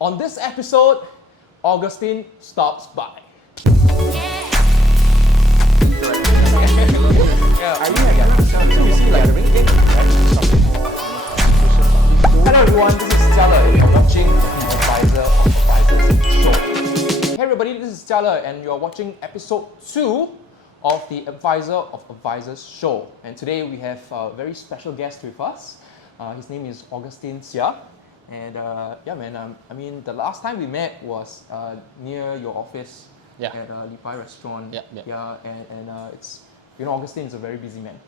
On this episode, Augustine stops by. Hello everyone, this is Jiale and you're watching the Advisor of Advisors show. Hey everybody, this is Jiale and you're watching episode 2 of the Advisor of Advisors show. And today we have a very special guest with us. His name is Augustine Seah. And yeah man, I mean the last time we met was near your office at Lipai restaurant. Yeah, and it's, you know, Augustine is a very busy man.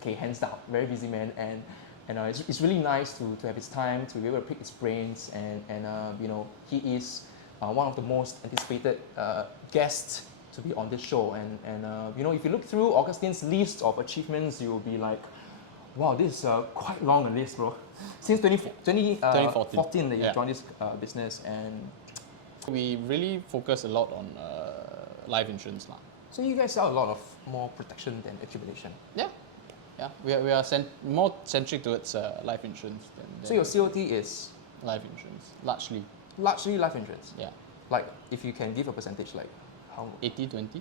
Okay, hands down, very busy man, and it's really nice to have his time to be able to pick his brains, and you know, he is one of the most anticipated guests to be on this show, and you know, if you look through Augustine's list of achievements, you'll be like, wow, this is quite long a list, bro. Since 2014 that you joined this business, and we really focus a lot on life insurance now. So you guys sell a lot of more protection than accumulation. Yeah, we are more centric towards life insurance. So your COT is life insurance, largely. Largely life insurance. Yeah. Like if you can give a percentage, like how? 80-20.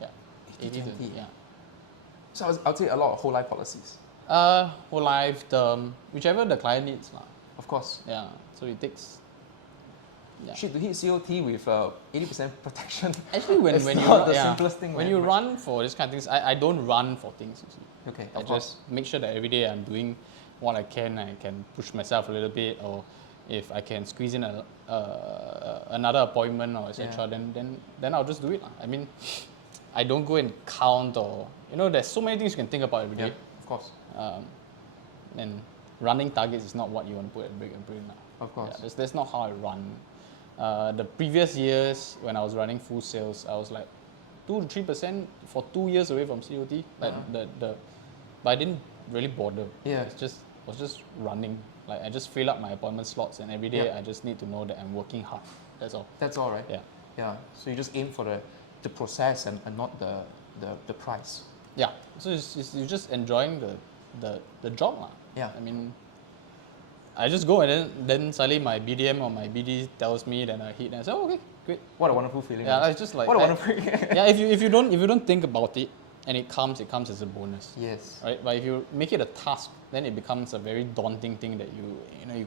Yeah. 80-20. Yeah. So I would say a lot of whole life policies. Whole life, term, whichever the client needs lah. Of course. Yeah. So it takes. Yeah. Shit, to hit COT with 80% protection. Actually, when you not the simplest thing. When you run for this kind of things, I don't run for things. You see. Okay. I just make sure that every day I'm doing what I can push myself a little bit, or if I can squeeze in another appointment or etc. Then I'll just do it. I mean, I don't go and count, or you know, there's so many things you can think about every day. Yeah, of course. And running targets is not what you want to put at break and brain now. Of course. Yeah, that's not how I run. The previous years when I was running full sales, I was like 2 to 3% for 2 years away from COT. Like but I didn't really bother. Yeah. Was just running. Like I just fill up my appointment slots, and every day I just need to know that I'm working hard. That's all. That's all, right? Yeah. Yeah. So you just aim for the process and not the price. Yeah. So you're just enjoying the job lah. Yeah. I mean, I just go, and then suddenly my BDM or my BD tells me that I hit, and I say, oh, okay, great. What a wonderful feeling. Yeah, it's just like what a wonderful feeling. yeah, if you don't think about it and it comes as a bonus. Yes. Right? But if you make it a task, then it becomes a very daunting thing that you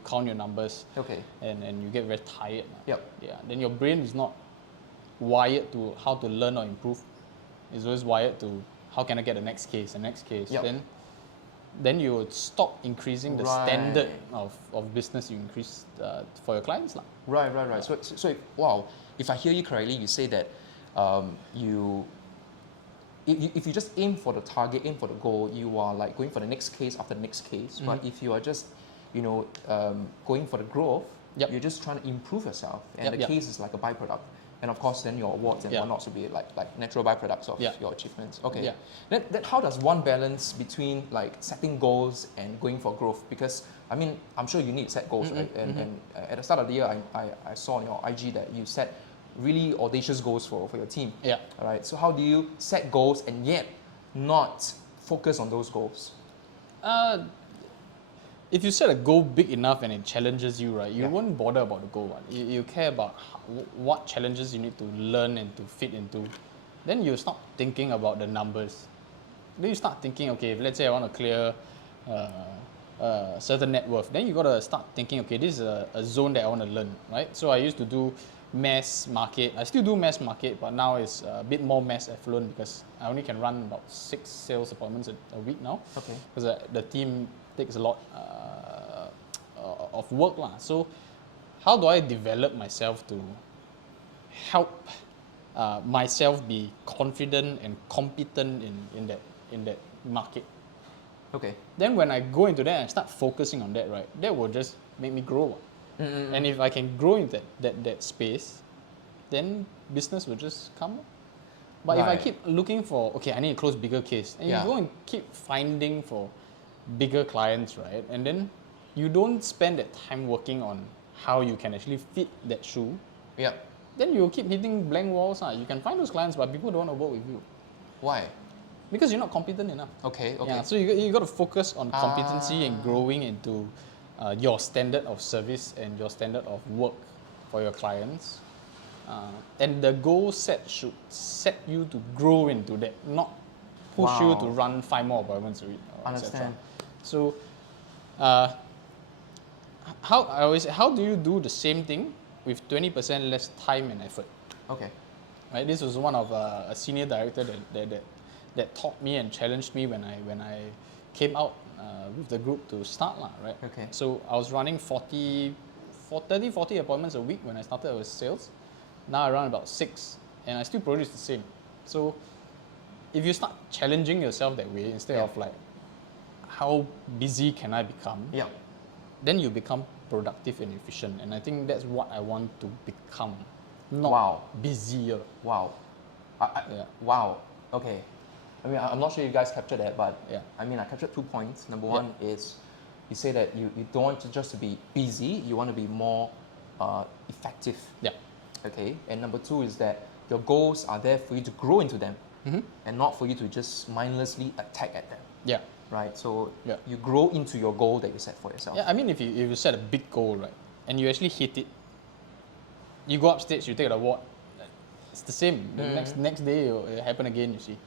count your numbers. Okay. And you get very tired. Yep. Yeah. Then your brain is not wired to how to learn or improve. It's always wired to how can I get the next case. Yep. Then you would stop increasing the standard of business you increase for your clients. Right. So wow, if I hear you correctly, you say that if you just aim for the target, aim for the goal, you are like going for the next case after the next case. Mm-hmm. But if you are just, going for the growth, you're just trying to improve yourself, and the case is like a byproduct. And of course, then your awards and whatnot should be like natural byproducts of your achievements. Okay. Yeah. Then how does one balance between like setting goals and going for growth? Because I mean, I'm sure you need to set goals, right? And at the start of the year, I saw on your IG that you set really audacious goals for your team. Yeah. All right. So how do you set goals and yet not focus on those goals? If you set a goal big enough and it challenges you, right, you won't bother about the goal. Right? You care about what challenges you need to learn and to fit into. Then you start thinking about the numbers. Then you start thinking, okay, if let's say I want to clear certain net worth, then you got to start thinking, okay, this is a zone that I want to learn, right? So I used to do mass market. I still do mass market, but now it's a bit more mass affluent because I only can run about 6 sales appointments a week now. Okay. Because the team takes a lot of work lah. So how do I develop myself to help myself be confident and competent in that market? Okay. Then when I go into that and start focusing on that, right, that will just make me grow. Mm-hmm. And if I can grow in that space, then business will just come. But if I keep looking for, okay, I need to close bigger case, and you go and keep finding for bigger clients, right? And then you don't spend that time working on how you can actually fit that shoe. Yeah. Then you'll keep hitting blank walls. You can find those clients, but people don't want to work with you. Why? Because you're not competent enough. Okay. Yeah, so you got to focus on competency and growing into your standard of service and your standard of work for your clients. And the goal set should set you to grow into that, not push you to run 5 more appointments a week. Understand. So, how do you do the same thing with 20% less time and effort? Okay. Right. This was one of a senior director that taught me and challenged me when I came out with the group to start lah. Right. Okay. So I was running 40 appointments a week when I started with sales. Now I run about 6, and I still produce the same. So if you start challenging yourself that way instead of like, how busy can I become? Yeah. Then you become productive and efficient, and I think that's what I want to become. Not busier. Wow. Wow. Okay. I mean, I'm not sure you guys captured that, but I mean, I captured 2 points. Number one is you say that you don't want to just to be busy, you want to be more effective. Yeah. Okay. And number 2 is that your goals are there for you to grow into them, and not for you to just mindlessly attack at them. Yeah. Right. So you grow into your goal that you set for yourself. Yeah. I mean, if you set a big goal, right, and you actually hit it, you go upstage, you take an award. It's the same. The next day it happen again. You see,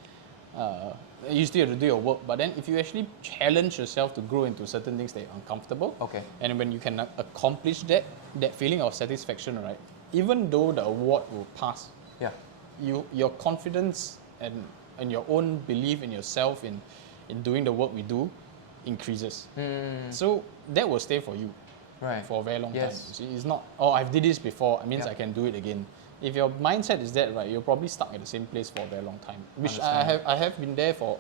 you still have to do your work. But then, if you actually challenge yourself to grow into certain things that are uncomfortable, and when you can accomplish that feeling of satisfaction, right? Even though the award will pass, your confidence and your own belief in yourself in doing the work we do increases. So that will stay for you. Right. For a very long time. You see, it's not, I've did this before, it means I can do it again. If your mindset is that, right, you're probably stuck at the same place for a very long time. Which I have been there for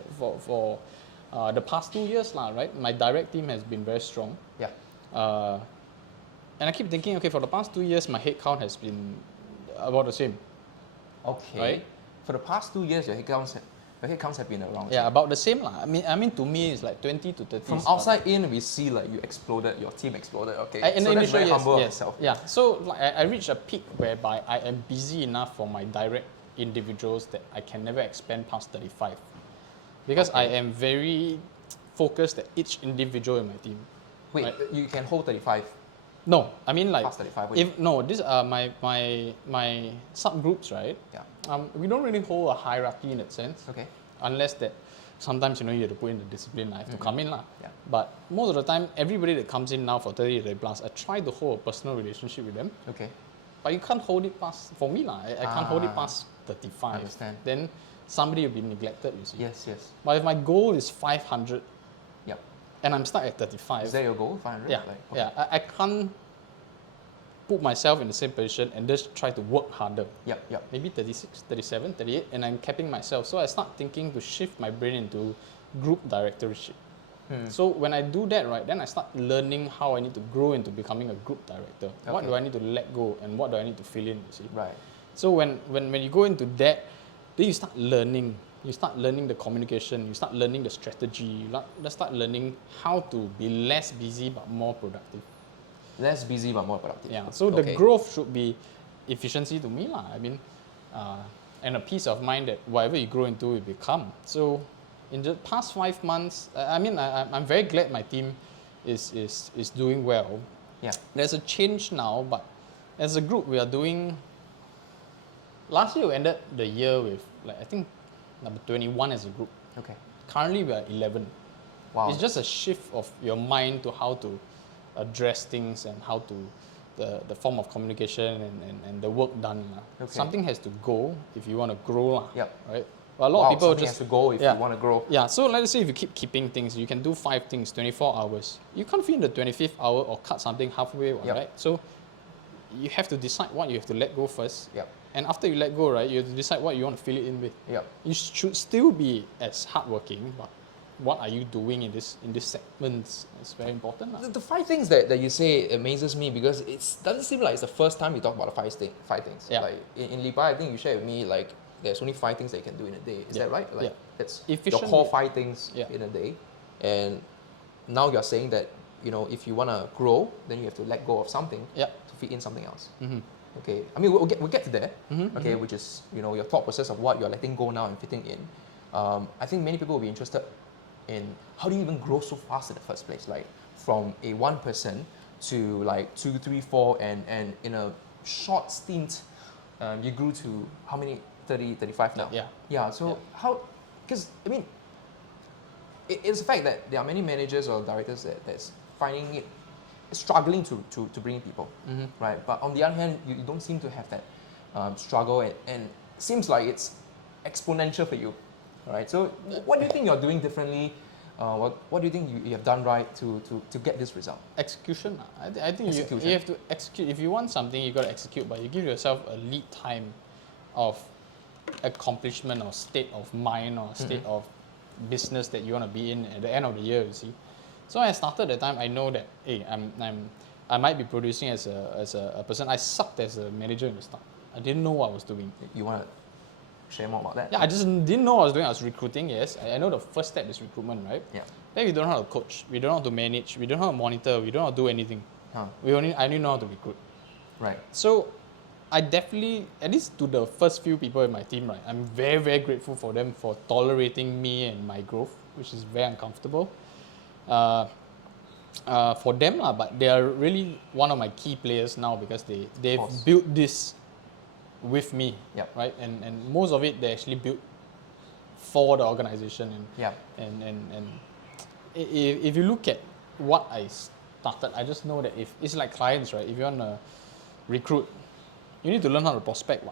the past 2 years now, right? My direct team has been very strong. Yeah. And I keep thinking, okay, for the past 2 years, my headcount has been about the same. Okay. Right? For the past 2 years, your headcounts have been around. Yeah, about the same lah. I mean, to me, it's like 20 to 30. From outside in, we see like you exploded, your team exploded. Okay, in so the that's very initial humble of years, yourself. Yeah, so like, I reached a peak whereby I am busy enough for my direct individuals that I can never expand past 35. Because I am very focused at each individual in my team. Wait, right? You can hold 35? No, I mean like, past 35, these are my subgroups, right? Yeah. We don't really hold a hierarchy in that sense. Okay. Unless that sometimes, you have to put in the discipline, I have to come in lah. Yeah. But most of the time, everybody that comes in now for 30 plus, I try to hold a personal relationship with them. Okay. But you can't hold it past, for me lah, I can't hold it past 35. I understand. Then somebody will be neglected, you see. Yes. But if my goal is 500, and I'm stuck at 35. Is that your goal, 500? Yeah. I can't put myself in the same position and just try to work harder. Maybe 36, 37, 38, and I'm capping myself. So I start thinking to shift my brain into group directorship. So when I do that, right, then I start learning how I need to grow into becoming a group director. Okay. What do I need to let go and what do I need to fill in, you see? Right. So when you go into that, then you start learning. You start learning the communication, you start learning the strategy, you start learning how to be less busy but more productive. Less busy but more productive. Yeah, so the growth should be efficiency to me lah. I mean, and a peace of mind that whatever you grow into, you become. So in the past 5 months, I'm very glad my team is doing well. Yeah. There's a change now, but as a group, we are doing. Last year we ended the year with I think number 21 as a group. Okay. Currently we are 11. Wow. It's just a shift of your mind to how to address things and how to the form of communication and the work done. Okay. Something has to go if you want to grow. Right? But a lot of people just has to go if you want to grow. Yeah. So let's say if you keep keeping things, you can do 5 things 24 hours. You can't fit in the 25th hour or cut something halfway, right? So you have to decide what you have to let go first. And after you let go, right, you have to decide what you want to fill it in with. You should still be as hardworking, but what are you doing in this segment is very important. The 5 things that you say amazes me because it doesn't seem like it's the first time you talk about the 5 things. Yeah. Like in Lipa, I think you shared with me like there's only 5 things that you can do in a day. Is that right? Like that's your core 5 things in a day. And now you're saying that if you want to grow, then you have to let go of something to fit in something else. Okay, I mean we'll get to there. Okay, which is your thought process of what you're letting go now and fitting in. I think many people will be interested in how do you even grow so fast in the first place? Like from a 1% to like 2, 3, 4, and in a short stint, you grew to how many? 30, 35 now. Yeah. Yeah. So how? Because I mean, it's a fact that there are many managers or directors that's finding it struggling to bring in people, right? But on the other hand, you don't seem to have that struggle, and seems like it's exponential for you, right? So what do you think you're doing differently? What do you think you have done right to get this result? Execution. I think you have to execute. If you want something, you got to execute, but you give yourself a lead time of accomplishment or state of mind or state of business that you want to be in at the end of the year, you see. So I started the time, I know that, hey, I might be producing as a person. I sucked as a manager in the start. I didn't know what I was doing. You want to share more about that? Yeah, I just didn't know what I was doing. I was recruiting, yes. I know the first step is recruitment, right? Yeah. Then we don't know how to coach. We don't know how to manage. We don't know how to monitor. We don't know how to do anything. Huh. I only know how to recruit. Right. So I definitely, at least to the first few people in my team, right, I'm very, very grateful for them for tolerating me and my growth, which is very uncomfortable. For them, but they are really one of my key players now because they've built this with me, right? And most of it they actually built for the organization. And if you look at what I started, I just know that if it's like clients, right? If you want to recruit, you need to learn how to prospect,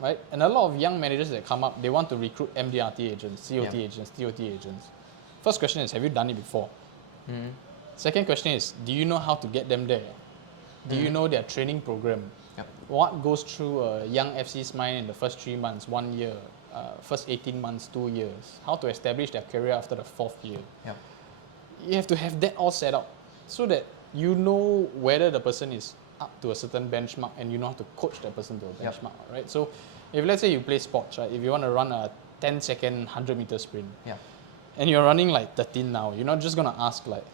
right? And a lot of young managers that come up, they want to recruit MDRT agents, COT agents, TOT agents. First question is, have you done it before? Second question is, do you know how to get them there? Do you know their training program? What goes through a young FC's mind in the first 3 months, 1 year, first 18 months, 2 years? How to establish their career after the 4th year? You have to have that all set up so that you know whether the person is up to a certain benchmark and you know how to coach that person to a benchmark, right? So if let's say you play sports, right? If you want to run a 10-second 100-meter sprint, and you're running like 13 now, you're not just going to ask like,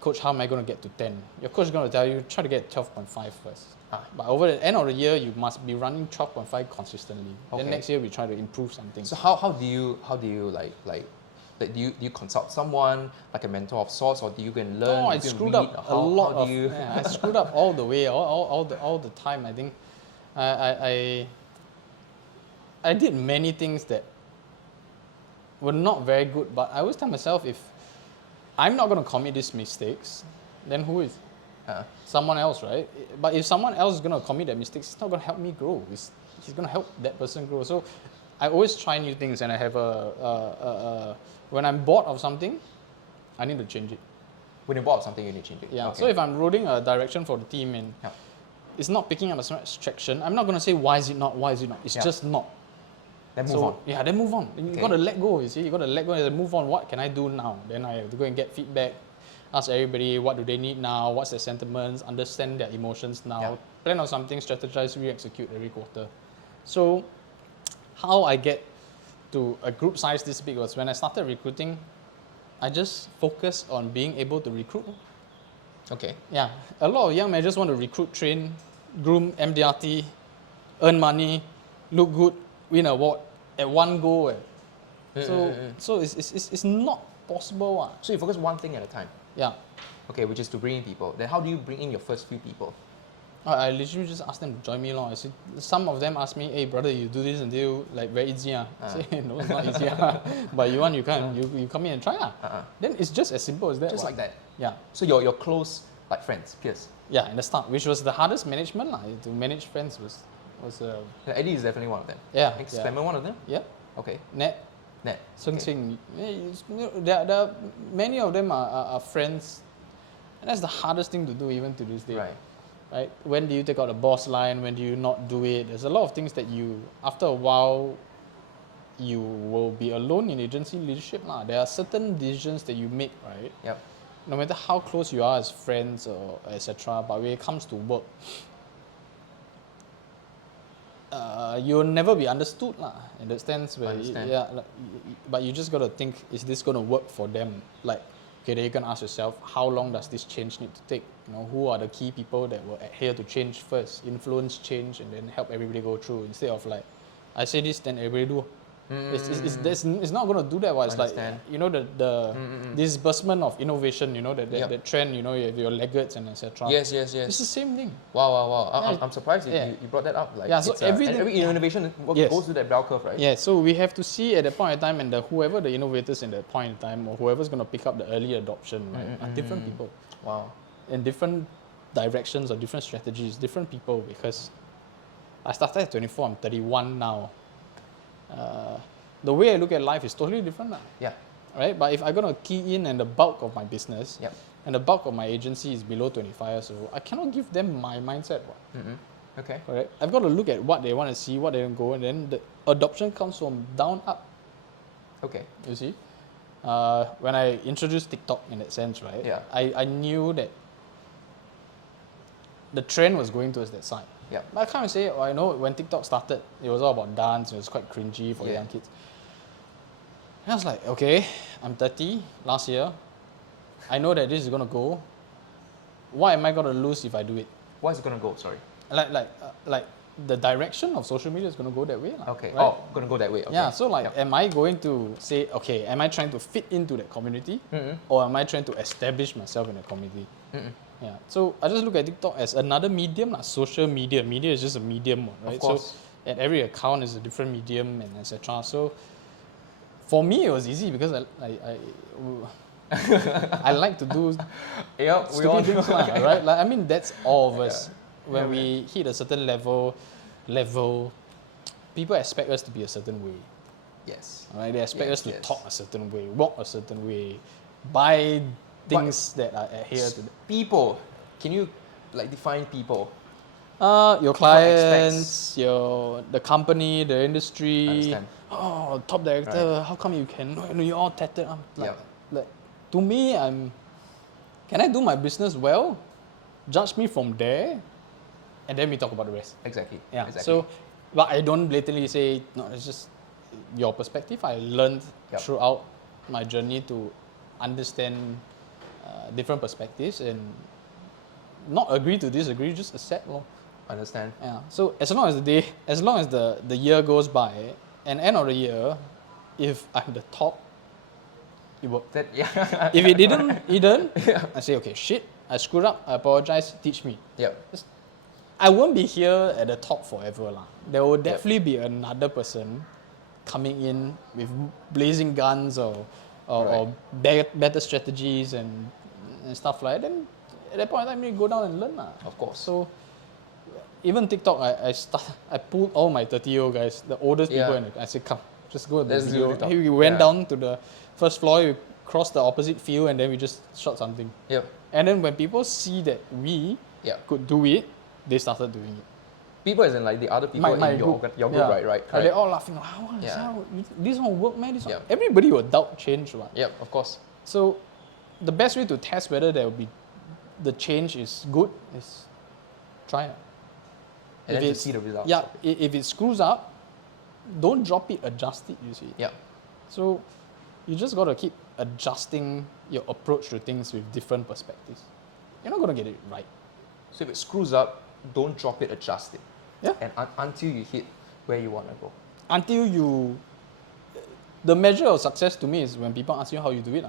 coach, how am I going to get to 10? Your coach is going to tell you, try to get 12.5 first. But over the end of the year, you must be running 12.5 consistently. Then next year, we try to improve something. So how do you do you consult someone, like a mentor of sorts, or do you go and learn? No, I screwed up a lot of. I screwed up all the way, all the time. I think I did many things that were not very good. But I always tell myself, if I'm not going to commit these mistakes, then who is? Someone else, right? But if someone else is going to commit that mistakes, it's not going to help me grow. It's going to help that person grow. So I always try new things, and I have when I'm bored of something, I need to change it. When you're bored of something, you need to change it. Yeah. So if I'm rolling a direction for the team and it's not picking up as much traction, I'm not going to say why is it not. It's just not. Then move on. Yeah, then move on. You got to let go. You see, you got to let go and move on. What can I do now? Then I have to go and get feedback. Ask everybody what do they need now, what's their sentiments, understand their emotions now, plan on something, strategize, re-execute every quarter. So how I get to a group size this big was when I started recruiting, I just focused on being able to recruit. Okay. Yeah, a lot of young managers want to recruit, train, groom, MDRT, earn money, look good, win award at one go. So it's not possible. So you focus one thing at a time. Yeah. Okay, which is to bring in people. Then how do you bring in your first few people? I literally just ask them to join me along. Some of them ask me, hey brother, you do this until like very easy. I say, no, it's not easy. But you want, you can. You come in and try. Then it's just as simple as that. Just like that. Yeah. So you're close, like friends, peers. Yeah, in the start, which was the hardest management. To manage friends was Eddie is definitely one of them. Yeah. Is Clement one of them? Yeah. Okay. Net. Sung Sing. There are many of them are friends. And that's the hardest thing to do even to this day. Right? When do you take out the boss line? When do you not do it? There's a lot of things that you, after a while, you will be alone in agency leadership. There are certain decisions that you make, right? Yep. No matter how close you are as friends or etc. But when it comes to work, you'll never be understood in the sense where but you just got to think, is this going to work for them? Like, okay, then you can ask yourself, how long does this change need to take? Who are the key people that will adhere to change first, influence change, and then help everybody go through, instead of like, I say this, then everybody do. It's not going to do that. It's like, Understand. you know, the disbursement of innovation, you know, the trend, you know, you have your legates and etc. Yes. It's the same thing. Wow. Yeah. I'm surprised Yeah. you brought that up. Like, Yeah, so it's, everything- every innovation Yes. goes through that bell curve, right? Yeah, so we have to see at that point in time, and whoever the innovators in that point in time, or whoever's going to pick up the early adoption, right, are different people Wow. in different directions or different strategies, different people. Because I started at 24, I'm 31 now. The way I look at life is totally different now, Yeah. right? But if I'm going to key in and the bulk of my business Yep. and the bulk of my agency is below 25 years old, I cannot give them my mindset. Okay. Correct. I've got to look at what they want to see, what they want to go, and then the adoption comes from down up. Okay. You see, when I introduced TikTok in that sense, right? Yeah. I knew that the trend was going towards that side. Yeah. But I can't say, I know when TikTok started, it was all about dance. It was quite cringy for Yeah. young kids. And I was like, okay, I'm 30 last year. I know that this is gonna go. What am I gonna lose if I do it? Where's it gonna go? Sorry. Like the direction of social media is gonna go that way. Okay. Right? Oh, gonna go that way. Okay. Yeah, so like, Yep. am I going to say, okay, am I trying to fit into that community, or am I trying to establish myself in the community? Yeah. So I just look at TikTok as another medium, like social media. Media is just a medium, right? course. So at every account is a different medium and etc. So for me, it was easy because I like to do Yeah, we all stupid do. things, right? Like, I mean, that's all of us. When we hit a certain level, people expect us to be a certain way. Yes. Right? They expect Yes, us to yes. talk a certain way, walk a certain way, buy things that are adhere to People. Can you like define people? your clients, the company, the industry. Understand. Oh, top director, how come you can? You're all tattered. Like, to me, can I do my business well? Judge me from there, and then we talk about the rest. Exactly. Yeah. Exactly. So, but I don't blatantly say no. It's just your perspective. I learned throughout my journey to understand different perspectives and not agree to disagree. Just accept. Understand. Yeah. So as long as the year goes by, and end of the year, if I'm the top, it worked. That yeah. If it didn't, I say okay, shit, I screwed up. I apologize. Teach me. Yep. I won't be here at the top forever, lah. There will definitely be another person coming in with blazing guns or better strategies and stuff like that. Then at that point in time, you go down and learn, lah. Of course. So even TikTok, I pulled all my 30-year-old guys, the oldest people, and I said, come, just go to the Let's do video. TikTok. We went down to the first floor, we crossed the opposite field, and then we just shot something. Yep. And then when people see that we could do it, they started doing it. People as in like the other people My in your group, right? Right. And they're all laughing, this won't work, man. This Yeah. won't. Everybody will doubt change, right? Yep. Of course. So the best way to test whether the change is good is try it. And then to see the results. Yeah, if it screws up, don't drop it, adjust it, you see. Yeah. So you just got to keep adjusting your approach to things with different perspectives. You're not going to get it right. So if it screws up, don't drop it, adjust it. Yeah. And until you hit where you want to go. Until the measure of success to me is when people ask you how you do it.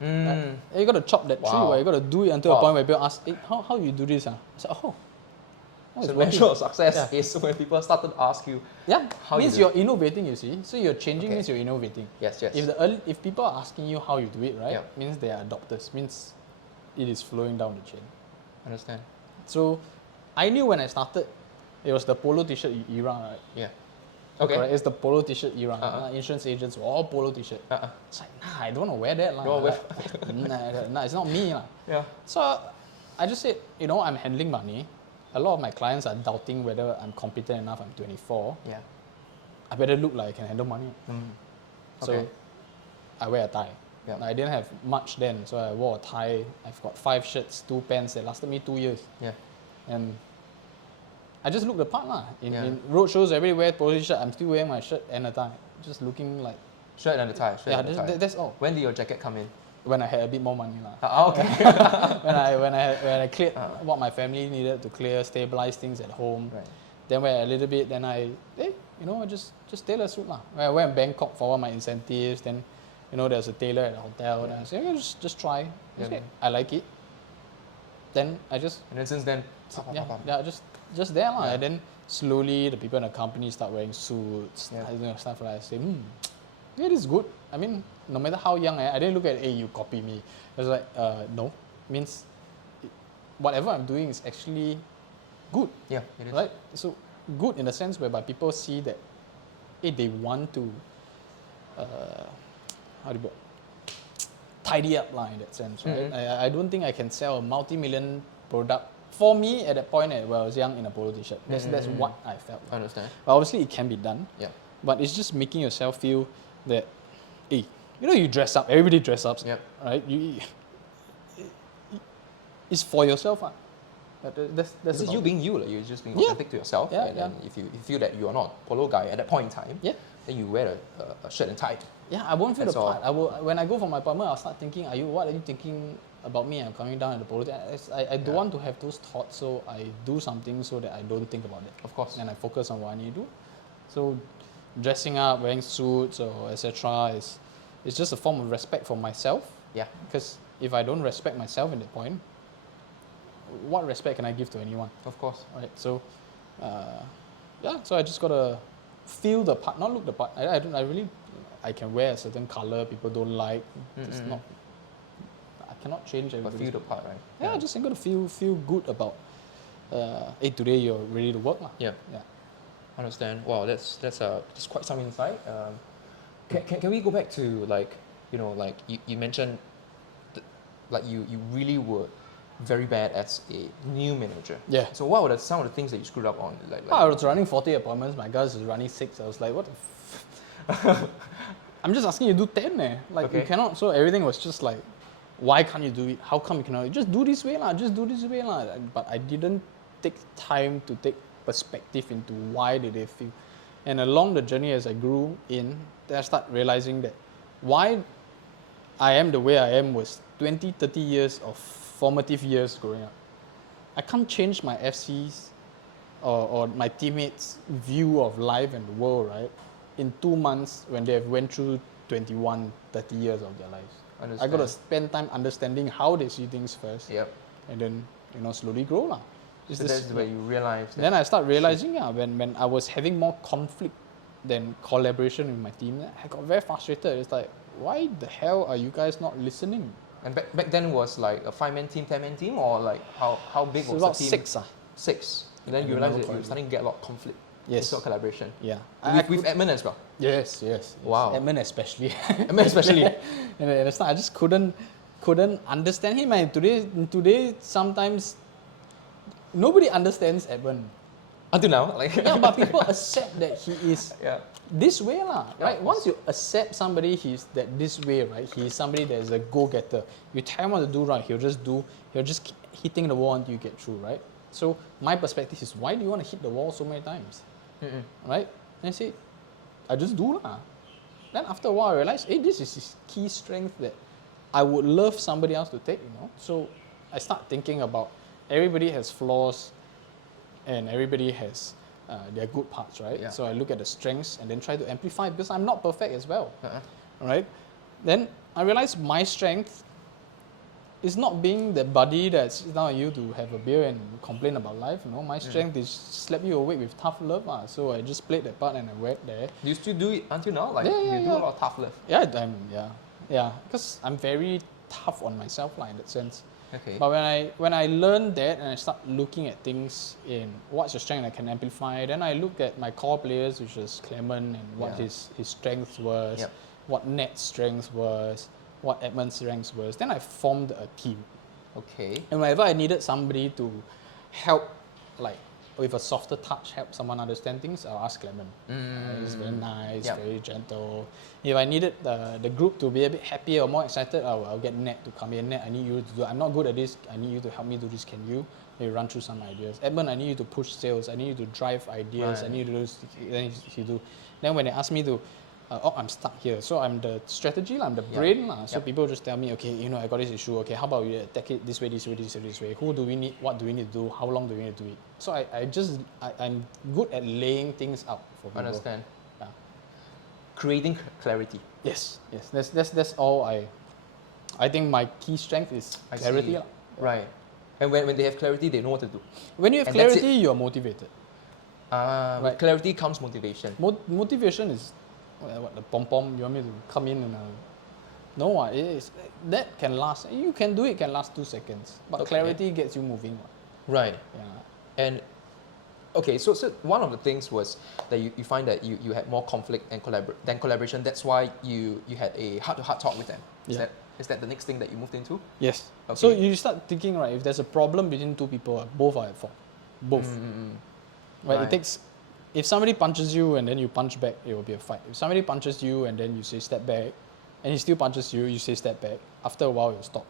Right? You got to chop that tree, Wow. right? You got to do it until a point where people ask, hey, how you do this? I say, So it's the working. measure of success is when people started to ask you. Yeah, How you means do you're innovating, you see. So you're changing means you're innovating. Yes. If people are asking you how you do it, right, means they are adopters, means it is flowing down the chain. Understand. So I knew when I started, it was the polo t-shirt era, right? Yeah. Okay. Correct? It's the polo t-shirt era. Insurance agents were all polo t-shirt. It's like, nah, I don't want to wear that. Nah, it's not me. Yeah. So I just said, I'm handling money. A lot of my clients are doubting whether I'm competent enough. I'm 24. Yeah. I better look like I can handle money. So Okay. I wear a tie. Yeah. I didn't have much then, so I wore a tie. I've got 5 shirts, 2 pants that lasted me 2 years. Yeah. And I just looked the part lah. In road shows everywhere, polo t-shirt, I'm still wearing my shirt and a tie. Just looking like... Shirt and a tie. That's all. When did your jacket come in? When I had a bit more money lah. Okay. when I cleared what my family needed to clear, stabilize things at home. Right. Then when a little bit, then just tailor a suit lah. When I went to Bangkok for one of my incentives, then there's a tailor at the hotel, and I said, okay, just try. I like it. Then I just And then since then, just there lah. And then slowly the people in the company start wearing suits, stuff like that. I say, yeah, this is good. I mean, no matter how young I didn't look at, hey, you copy me. I was like, no, means whatever I'm doing is actually good. Yeah, it is. Right? So good in the sense whereby people see that, hey, they want to, tidy up lah in that sense, right? I don't think I can sell a multi-million product for me at that point when I was young in a polo t-shirt. That's what I felt. I understand. But obviously it can be done. Yeah. But it's just making yourself feel that, hey, you dress up, everybody dress up, right? It's for yourself. That's This is you being you. Like, you're just being authentic to yourself. And if you feel that you're not a polo guy at that point in time, then you wear a shirt and tie. Yeah, I won't feel the part. When I go for my apartment, I'll start thinking, what are you thinking about me? I'm coming down in the polo. I don't want to have those thoughts, so I do something so that I don't think about it. Of course. And I focus on what I need to do. So dressing up, wearing suits or etc. is just a form of respect for myself. Yeah. Because if I don't respect myself in that point, what respect can I give to anyone? Of course. Right. So, so I just gotta feel the part, not look the part. I can wear a certain color people don't like. It's not. I cannot change everything. But feel the part, right? Yeah, just I'm gonna feel good about. Hey, today you're ready to work, lah. Yeah. Understand. Wow, that's quite some insight. Can we go back to you mentioned, you really were very bad as a new manager. Yeah. So what were some of the things that you screwed up on? I was running 40 appointments. My guys is running 6. I was like, what the I'm just asking you to do 10 you cannot. So everything was just like, why can't you do it? How come you cannot? Just do this way lah. Just do this way lah. But I didn't take time to take perspective into why did they feel. And along the journey as I grew in, I started realizing that why I am the way I am was 20, 30 years of formative years growing up. I can't change my FCs or my teammates' view of life and the world, right? In 2 months when they have went through 21, 30 years of their lives. I got to spend time understanding how they see things first. Yep. And then, slowly grow lah. So that's where you realize. Then I start realizing, when I was having more conflict than collaboration with my team, I got very frustrated. It's like, why the hell are you guys not listening? And back then was like a 5-man team, 10-man team, or like how big was about the team? 6. 6. And then you realize that you're starting to get a lot of conflict. Yes. Instead of collaboration. Yeah. With Edmund as well. Yes. Wow. Edmund especially. Edmund especially. And at the start, I just couldn't understand him. And today sometimes nobody understands Edmund. Until now, but people accept that he is this way lah, right? Yeah, once you accept somebody he's this way, right? He's somebody that is a go-getter. You tell him what to do, right? He'll just keep hitting the wall until you get through, right? So my perspective is, why do you want to hit the wall so many times? Right? And I say, I just do lah. Then after a while I realized, hey, this is his key strength that I would love somebody else to take, So I start thinking about everybody has flaws and everybody has their good parts, right? Yeah. So I look at the strengths and then try to amplify because I'm not perfect as well, right? Then I realized my strength is not being the buddy that sits down with you to have a beer and complain about life. My strength is slap you awake with tough love. So I just played that part and I went there. Do you still do it until now? You do a lot of tough love? Yeah, because I'm very tough on myself in that sense. Okay. But when I learned that and I start looking at things in what's your strength I can amplify, then I look at my core players, which is Clement, and what his strength was, what Ned's strength was, what Edmund's strength was. Then I formed a team. Okay. And whenever I needed somebody to help, with a softer touch, help someone understand things, I'll ask Clement. He's very nice, very gentle. If I needed the group to be a bit happier or more excited, I'll get Ned to come in. Ned, I need you to do. I'm not good at this. I need you to help me do this. Can you? Maybe run through some ideas. Edmund, I need you to push sales. I need you to drive ideas. I need you to do this. Then he do. Then when they ask me to I'm stuck here. So I'm the strategy, I'm the brain. So Yep. people just tell me, okay, I got this issue. Okay, how about we attack it this way, this way, this way, this way? Who do we need? What do we need to do? How long do we need to do it? So I'm good at laying things out for people. Understand. Yeah. Creating clarity. Yes. That's all I think my key strength is I clarity. see. Right. And when they have clarity, they know what to do. When you have And that's clarity, you're motivated. With clarity comes motivation. Motivation is what the pom-pom, you want me to come in and no, it is, that can last. You can do it, can last 2 seconds. But clarity gets you moving. Right. Yeah. And okay, so one of the things was that you find that you had more conflict and collaboration. That's why you had a heart-to-heart talk with them. Is that the next thing that you moved into? Yes. Okay. So you start thinking, right, if there's a problem between two people, both are at fault. Both. Right? It takes, if somebody punches you and then you punch back, it will be a fight. If somebody punches you and then you say step back, and he still punches you, you say step back, after a while you'll stop.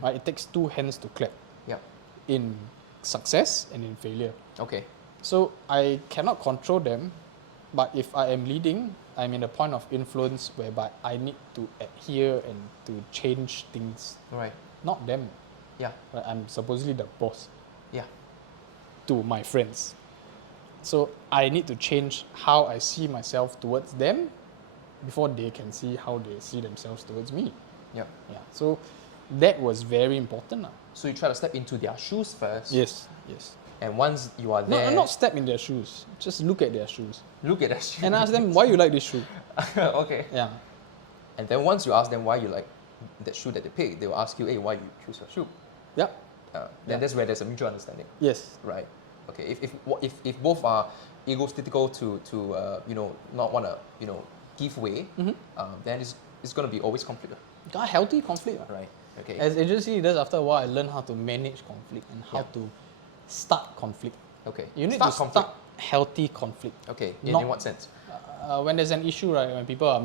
Right? It takes two hands to clap. Yep. In success and in failure. Okay. So I cannot control them, but if I am leading, I'm in a point of influence whereby I need to adhere and to change things. Right. Not them. Yeah. Right? I'm supposedly the boss. Yeah. To my friends. So I need to change how I see myself towards them before they can see how they see themselves towards me. Yep. Yeah. So that was very important. So you try to step into their shoes first. Yes. And once you are there, Not step in their shoes. Just look at their shoes. look at their shoes. And ask them, why you like this shoe? Okay. Yeah. And then once you ask them why you like that shoe that they pick, they will ask you, hey, why you choose your shoe? Yep. Then that's where there's a mutual understanding. Yes. Right. Okay. If both are egotistical to not want to give way, then it's going to be always conflict. Got healthy conflict. Right. Okay. As agency leaders, after a while, I learned how to manage conflict and how to start conflict. Okay. You need Start to conflict. start healthy conflict. Okay. In what sense? When there's an issue, right, when people are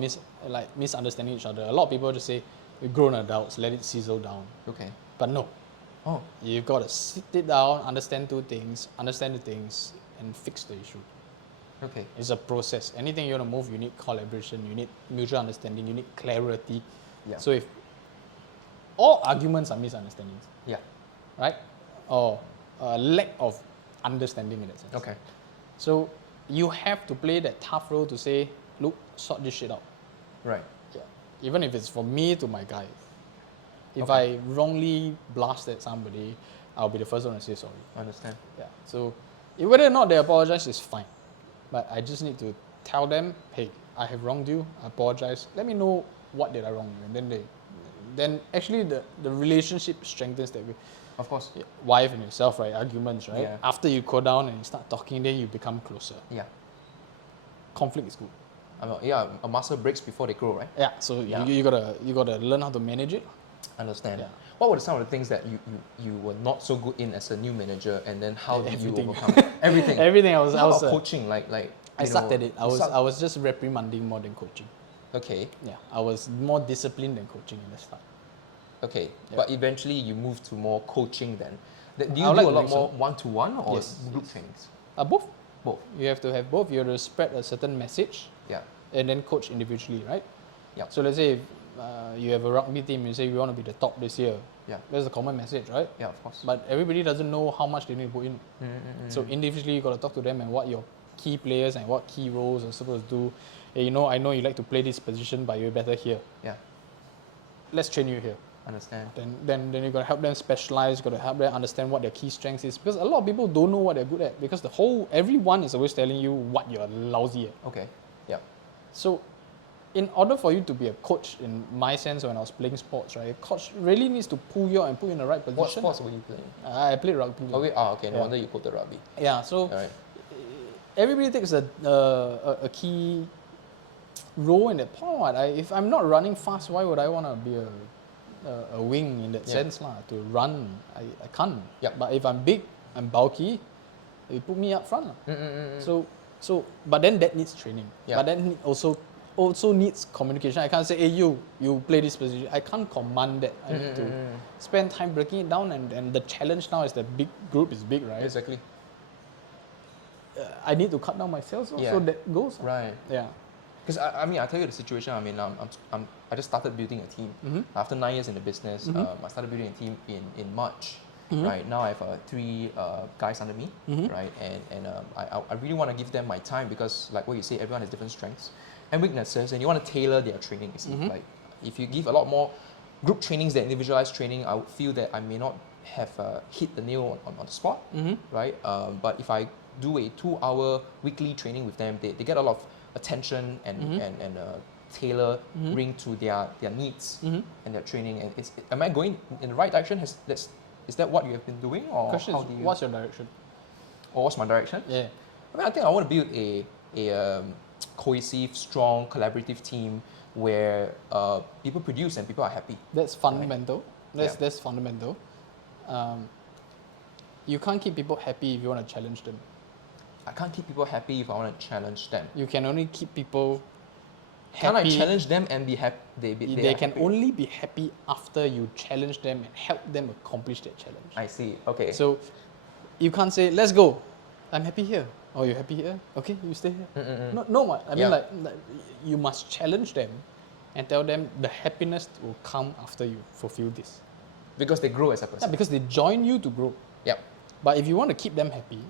misunderstanding each other, a lot of people just say, we're grown adults, let it sizzle down. Okay. But no. Oh. You've got to sit it down, understand the things, and fix the issue. Okay. It's a process. Anything you want to move, you need collaboration, you need mutual understanding, you need clarity. Yeah. So if all arguments are misunderstandings, Yeah. right? Or lack of understanding in that sense. Okay. So you have to play that tough role to say, look, sort this shit out. Right. Yeah. Even if it's from me to my guy. If Okay. I wrongly blasted somebody, I'll be the first one to say sorry. Understand. Yeah. So whether or not they apologize is fine. But I just need to tell them, hey, I have wronged you, I apologize. Let me know what did I wrong you. And then actually the relationship strengthens that way. Of course. Yeah. Wife and yourself, right? Arguments, right? Yeah. After you go down and you start talking, then you become closer. Yeah. Conflict is good. A muscle breaks before they grow, right? Yeah. So you gotta learn how to manage it. Understand. Yeah. What were some of the things that you were not so good in as a new manager, and then how did you Everything. overcome everything? Everything. I How was about coaching, like I you sucked know, at it. you suck- I was just reprimanding more than coaching. Okay. Yeah. I was more disciplined than coaching in the start. Okay. Yeah. But eventually you moved to more coaching then. Do you I would do like a to lot think so. more one-to-one or Yes, group yes. trainings? Both. Both. You have to have both. You have to spread a certain message Yeah. and then coach individually, right? Yeah. So let's say if you have a rugby team, you say we want to be the top this year. Yeah. That's the common message, right? Yeah, of course. But everybody doesn't know how much they need to put in. So individually, you got to talk to them and what your key players and what key roles are supposed to do. Hey, I know you like to play this position, but you're better here. Yeah. Let's train you here. Understand. Then you got to help them specialize. Got to help them understand what their key strengths is, because a lot of people don't know what they're good at, because everyone is always telling you what you're lousy at. Okay. Yeah. So, in order for you to be a coach, in my sense, when I was playing sports, right, a coach really needs to pull you out and put you in the right position. What sports were you playing? I played rugby. Okay. Okay. No Yeah. wonder you put the rugby. Yeah. So All right. everybody takes a key role in that part. If I'm not running fast, why would I want to be a wing in that sense lah? To run, I can't. Yep. But if I'm big, I'm bulky, you put me up front lah. So but then that needs training. Yeah. But then also needs communication. I can't say, hey, you play this position. I can't command that. I need to spend time breaking it down, and the challenge now is the big group is big, right? Exactly. I need to cut down my sales, Yeah. so that goes. Right. Yeah. Because I mean, I tell you the situation. I mean, I just started building a team. After 9 years in the business, I started building a team in March. Right now, I have 3 guys under me. Right, and I really want to give them my time because, like what you say, everyone has different strengths and weaknesses, and you want to tailor their training. You see, like if you give a lot more group trainings than individualized training, I would feel that I may not have hit the nail on the spot. Right, but if I do a 2-hour weekly training with them, they get a lot of attention and tailor ring to their needs and their training. And am I going in the right direction? Is that what you have been doing, or Question how is, do you? what's your direction? Or what's my direction? Yeah. I mean, I think I want to build a cohesive, strong, collaborative team where people produce and people are happy. That's fundamental. Yeah. That's fundamental. You can't keep people happy if you want to challenge them. I can't keep people happy if I want to challenge them. You can only keep people Can I happy. challenge them and be happy? They can only be happy after you challenge them and help them accomplish that challenge. I see. Okay. So you can't say, let's go. I'm happy here. Oh, you're happy here? Okay, you stay here. No, what? I mean, Yeah. like, you must challenge them and tell them the happiness will come after you fulfill this. Because they grow as a Yeah, person. because they join you to grow. Yep. But if you want to keep them happy,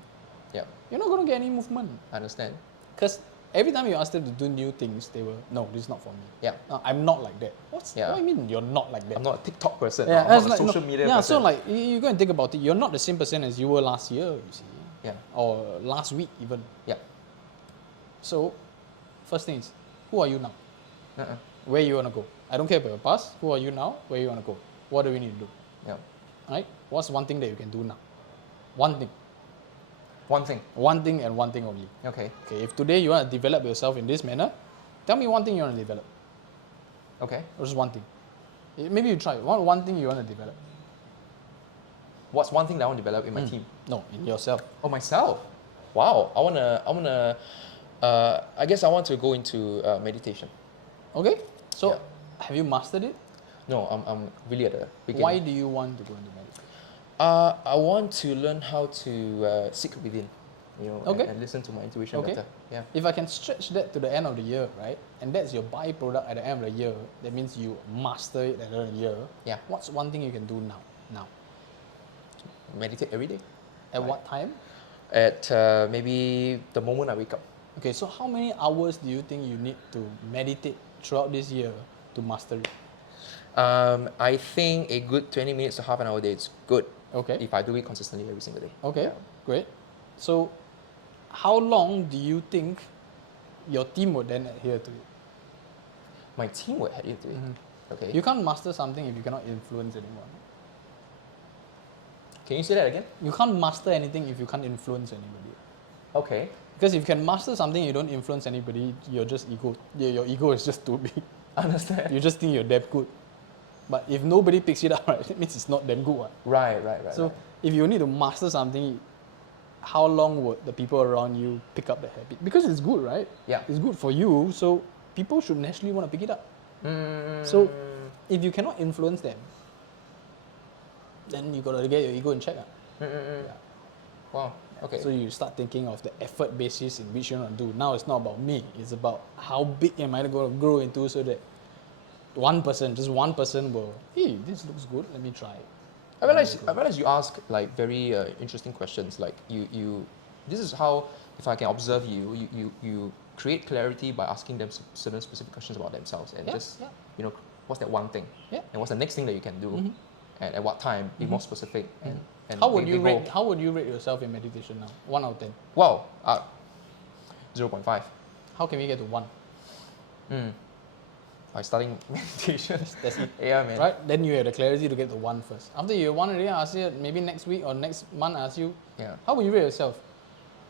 Yep. you're not going to get any movement. I understand. Because every time you ask them to do new things, they will, no, this is not for me. Yeah. No, I'm not like that. What do you mean you're not like that? I'm not a TikTok person. Yeah, I'm not a like, social media yeah, person. so like you go and think about it. You're not the same person as you were last year, you see, Yeah. or last week even. Yeah. So, first thing is, who are you now? Uh-uh. Where you want to go? I don't care about your past. Who are you now? Where you want to go? What do we need to do? Yeah. Right? What's one thing that you can do now? One thing. One thing. One thing and one thing only. Okay. Okay. If today you want to develop yourself in this manner, tell me one thing you want to develop. Okay. Or just one thing. Maybe you try one thing you want to develop. What's one thing that I want to develop in my team? No, in yourself. Oh, myself. Wow. I guess I want to go into meditation. Okay. So, Yeah. have you mastered it? No, I'm really at the beginning. Why do you want to go into meditation? I want to learn how to seek within, Okay. and listen to my intuition Okay. better. Yeah. If I can stretch that to the end of the year, right, and that's your byproduct at the end of the year, that means you master it at the end of the year. Yeah. What's one thing you can do now? Meditate every day. At Right. what time? At maybe the moment I wake up. Okay, so how many hours do you think you need to meditate throughout this year to master it? I think a good 20 minutes to half an hour a day is good Okay. if I do it consistently every single day. Okay, Yeah. great. So, how long do you think your team would then adhere to it? My team would adhere to it. Okay. You can't master something if you cannot influence anyone. Can you say that again? You can't master anything if you can't influence anybody. Okay. Because if you can master something, you don't influence anybody, you're just ego. Your ego is just too big. Understand. You just think you're damn good. But if nobody picks it up, right, that means it's not damn good. Right? Right. So if you need to master something, how long would the people around you pick up the habit? Because it's good, right? Yeah. It's good for you, so people should naturally want to pick it up. So if you cannot influence them, then you got to get your ego in check. Yeah. Wow. Okay. So you start thinking of the effort basis in which you want to do. Now it's not about me. It's about how big am I going to grow into so that just one person will, hey, this looks good, let me try it. I realize you ask like very interesting questions. Like you, this is how, if I can observe you create clarity by asking them certain specific questions about themselves and what's that one thing? Yeah. And what's the next thing that you can do? And at what time? Be more specific. And How would they you go, rate? How would you rate yourself in meditation now? 1 out of 10. Wow. 0.5. How can we get to 1? By starting meditation. That's it. Yeah, man. Right? Then you have the clarity to get to 1 first. After you have 1 already, I ask you maybe next week or next month. I ask you, Yeah. how would you rate yourself?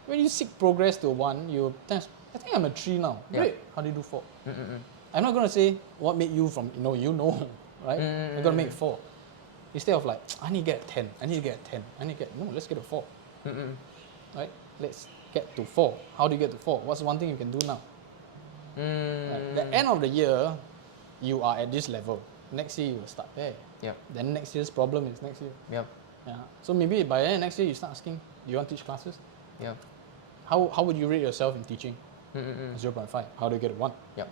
When you seek progress to 1, I think I'm a 3 now. Yeah. Great. How do you do 4? I'm not gonna say what made you from right? You're gonna make 4. Instead of like, I need to get a 10, I need to get a 10, no, let's get a 4. Right? Let's get to 4. How do you get to 4? What's one thing you can do now? At the end of the year, you are at this level. Next year you will start there. Yep. Then next year's problem is next year. Yep. Yeah. So maybe by the end of next year you start asking, do you want to teach classes? Yep. How would you rate yourself in teaching? 0.5. How do you get a 1? Yep.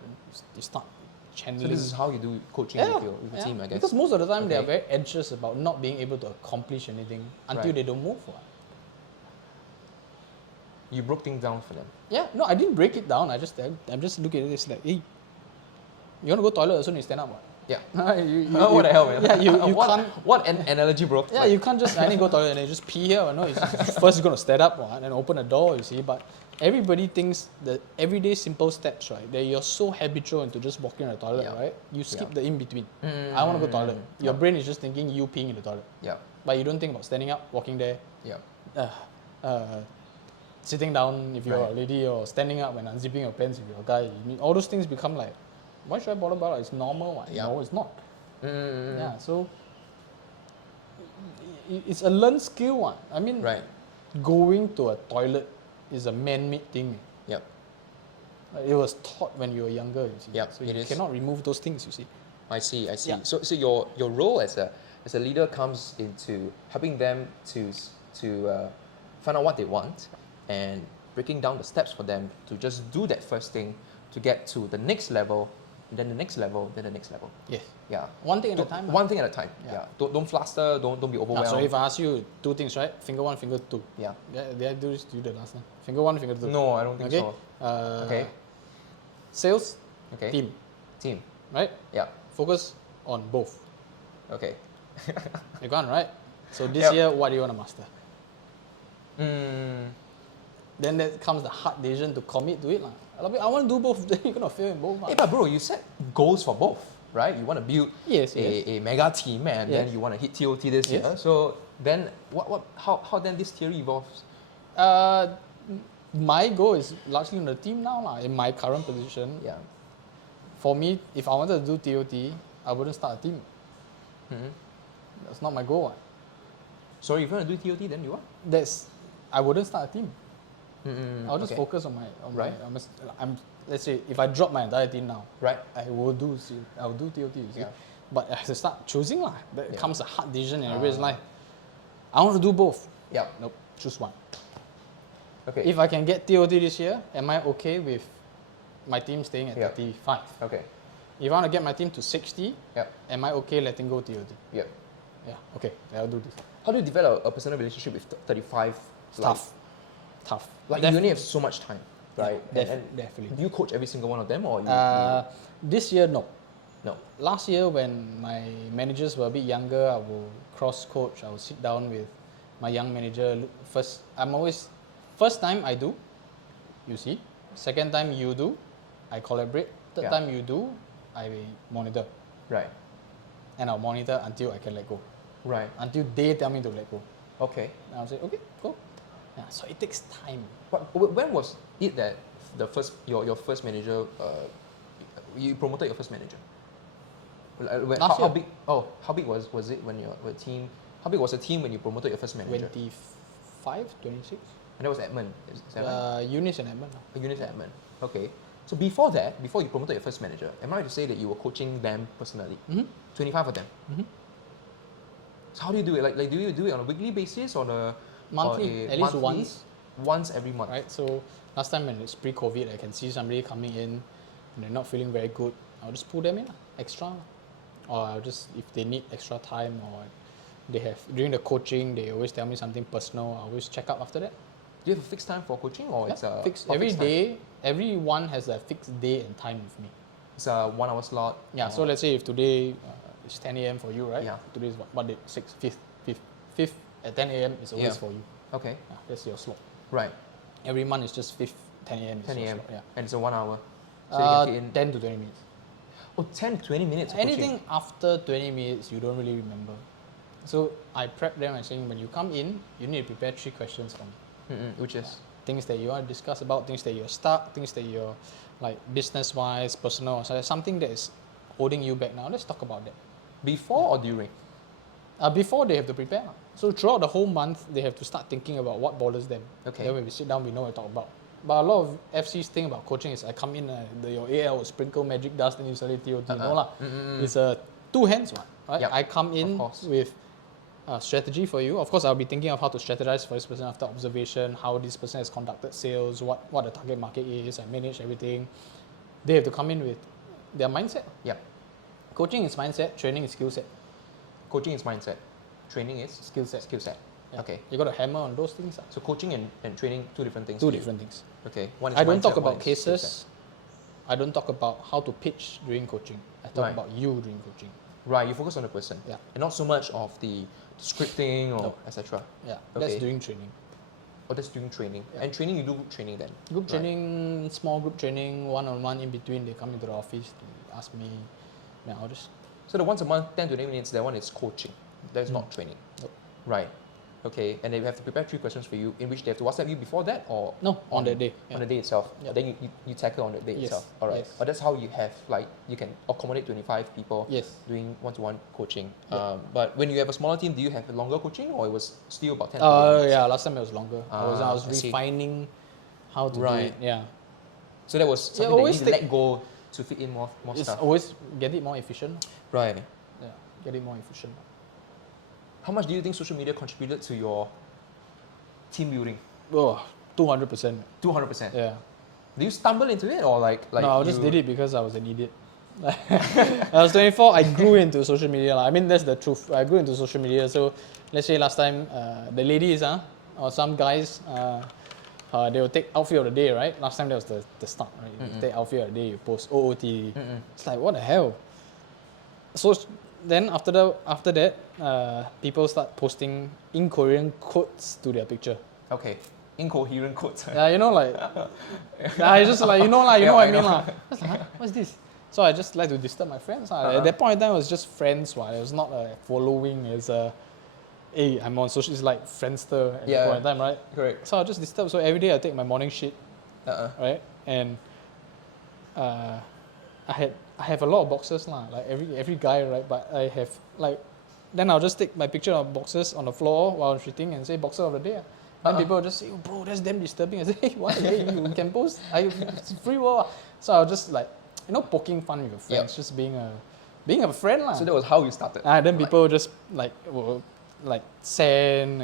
You start So channeling. this is how you do coaching with your team, I guess. Because most of the time they are Okay. very anxious about not being able to accomplish anything until Right. they don't move. What? You broke things down for them. Yeah, no, I didn't break it down. I'm just looking at this like, hey, you want to go toilet as soon as you stand up? What? Yeah. What the hell, man? Yeah, you can't. What an analogy, bro. Yeah, you can't just I need to go toilet and then just pee here. No, it's first you're gonna stand up and then open a door. You see, but everybody thinks that everyday simple steps, right? That you're so habitual into just walking to the toilet, Yeah. right? You skip Yeah. the in between. I want to go toilet. Your Yeah. brain is just thinking you peeing in the toilet, Yeah. but you don't think about standing up, walking there, Yeah. sitting down if you're Right. a lady, or standing up and unzipping your pants if you're a guy. I mean, all those things become like, why should I bother about it? It's normal. What? Yeah. No, it's not. Mm. Yeah, so it's a learned skill. One. I mean, Right. going to a toilet is a man-made thing. Yep. It was taught when you were younger. You see. Yep, So it you is. cannot remove those things. You see. I see. Yeah. So your role as a leader comes into helping them to find out what they want and breaking down the steps for them to just do that first thing to get to the next level, then the next level, then the next level. Yes. Yeah. One thing at a time. One thing at a time. Yeah. Yeah. Don't fluster. Don't be overwhelmed. So if I ask you 2 things, right? Finger 1, finger 2. Yeah. Did I do this to you the last time? Finger 1, finger 2. No, I don't think Okay. so. Okay. Sales, Okay. team, Team. right? Yeah. Focus on both. Okay. You got it, right? So this Yep. year, what do you want to master? Mm. Then that comes the hard decision to commit to it. I want to do both, then you're going to fail in both. Hey, but bro, you set goals for both, right? You want to build Yes, a mega team, and then Yes. you want to hit TOT this year. Yes. So then, how then this theory evolves? My goal is largely on the team now, in my current position. Yeah. For me, if I wanted to do TOT, I wouldn't start a team. Mm-hmm. That's not my goal. So if you want to do TOT, then you what? I wouldn't start a team. Mm-hmm. I'll just focus on Right. let's say if I drop my entire team now, Right. I will do TOT, you see. Yeah. But I have to start choosing lah. That Yeah. comes a hard decision in everybody's life. I want to do both. Yeah. Nope, choose one. Okay. If I can get TOT this year, am I okay with my team staying at Yeah. 35? Okay. If I want to get my team to 60, Yeah. am I okay letting go TOT? Yeah. Yeah, okay, I'll do this. How do you develop a personal relationship with 35? It's tough. Tough. Like you only have so much time, right? Definitely. Do you coach every single one of them, or you? This year, no. No. Last year, when my managers were a bit younger, I will cross coach. I will sit down with my young manager. First time I do, you see. Second time you do, I collaborate. Third Yeah. time you do, I monitor. Right. And I'll monitor until I can let go. Right. Until they tell me to let go. Okay. And I'll say, okay, go. Yeah, so it takes time. But when was it that your first manager you promoted your first manager? Last How year. big? How big was it when your team? How big was the team when you promoted your first manager? 25, 26. And that was Edmund. Is that right? Eunice and Edmund. Eunice Edmund. Okay. So before that, before you promoted your first manager, am I right to say that you were coaching them personally? 25 of them. So how do you do it? Like do you do it on a weekly basis, on a Monthly, or a at least monthly? once. Once every month. Right, so last time when it's pre-COVID, I can see somebody coming in and they're not feeling very good. I'll just pull them in extra, or I'll just, if they need extra time, or they have during the coaching they always tell me something personal, I always check up after that. Do you have a fixed time for coaching, or it's a fixed a every fixed time? day. Everyone has a fixed day and time with me. It's a 1 hour slot. Yeah. or- So let's say if today it's 10 a.m. for you, right? Yeah. Today's what day? 5th at 10 a.m. is always Yeah. for you. Okay. Yeah, that's your slot. Right. Every month is just 5th 10 a.m. is 10 your a.m. slot, yeah. And it's a 1 hour. So you can fit in 10 to 20 minutes. 10 to 20 minutes of coaching. Anything after 20 minutes, you don't really remember. So I prep them by saying, when you come in, you need to prepare 3 questions for me. Which is Things that you want to discuss about, things that you're stuck, things that you're like business-wise, personal, so something that is holding you back now. Let's talk about that. before or during? Before they have to prepare. So throughout the whole month, they have to start thinking about what bothers them. Okay. Then when we sit down, we know what to talk about. But a lot of FC's thing about coaching is I come in, your AL will sprinkle magic dust and you suddenly TOT. No lah. It's 2 hands one, right? Yep. I come in Of course. with strategy for you. Of course, I'll be thinking of how to strategize for this person after observation, how this person has conducted sales, what the target market is. I manage everything. They have to come in with their mindset. Yep. Coaching is mindset, training is skill set. Coaching is mindset. Training is Skill set. skill set. Yeah. Okay. You got to hammer on those things. So coaching and training, two different things. Two for you. different things. Okay. One is I don't mindset, talk one about is skill set. cases. I don't talk about how to pitch during coaching. I talk Right. about you during coaching. Right. You focus on the person. Yeah. And not so much of the scripting or No. etc. Yeah, Okay. that's during training. Or that's doing training. Yeah. And training, you do group training then. Group Right. training, small group training, one-on-one in between. They come into the office to ask me. Then I'll just So the once a month, 10 to 20 minutes, that one is coaching. That's not training. Nope. Right. Okay. And they have to prepare 3 questions for you, in which they have to WhatsApp you before that, or no on that day. on the day itself. Yeah. Then you tackle on the day Yes. itself. All right. Yes. But that's how you have, like, you can accommodate 25 people Yes. doing one-to-one coaching. Yeah. But when you have a smaller team, do you have a longer coaching, or it was still about 10 to 20 minutes? Yeah. Last time it was longer. I I was see. refining how to Right. do it. Yeah. So that was something that you always need to let go to fit in more It's stuff. always get it more efficient. Right. Yeah. Get it more efficient. How much do you think social media contributed to your team building? Oh, 200%. 200%. Yeah. Do you stumble into it, or like No, I just did it because I was an idiot. I was 24. I grew into social media. I mean, that's the truth. I grew into social media. So, let's say last time, the ladies, or some guys, they will take outfit of the day, right? Last time that was the start, right? You take outfit of the day, you post OOT. It's like, what the hell? So then after that, people start posting in Korean quotes to their picture. Okay. Incoherent quotes. Yeah, you know, like, it's just like, you know, like, you Yeah, know what I I mean, know. lah. I was like, huh? What's this? So I just like to disturb my friends. At that point in time, it was just friends. It was not a following. It's a, hey, I'm on social. It's like Friendster at that point in time, right? Correct. So I just disturb. So every day I take my morning shit, right? And I have a lot of boxes, lah. Like every guy, right? But I have like, then I'll just take my picture of boxes on the floor while I'm shitting and say boxer of the day. Then people will just say, oh, bro, that's damn disturbing. I say, hey, why? Hey, you can post. It's free world. So I'll just like, you know, poking fun with your friends, just being a friend, lah. So that was how you started. Then people just like will like send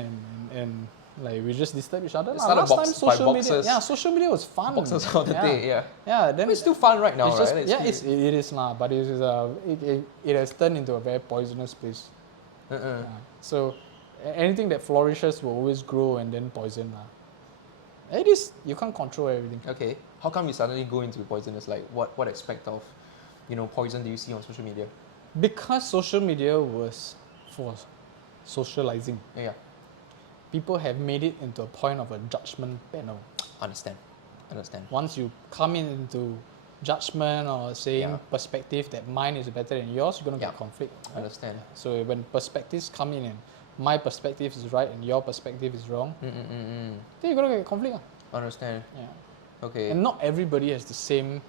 and like we just disturb each other. It started Last time by social media, boxes. yeah, social media was fun. Boxes of the day, yeah. Yeah, then But it's still fun right now, it's right? just, it is lah, but it has turned into a very poisonous place. Yeah. So anything that flourishes will always grow and then poison lah. It is, you can't control everything. Okay. How come you suddenly go into poisonous? Like, what aspect of, poison do you see on social media? Because social media was for socializing. Yeah. People have made it into a point of a judgment panel. Understand. Once you come into judgment or saying perspective that mine is better than yours, you're going to get conflict. Right? Understand. So when perspectives come in and my perspective is right and your perspective is wrong, then you're going to get conflict. Understand. Yeah. Okay. And not everybody has the same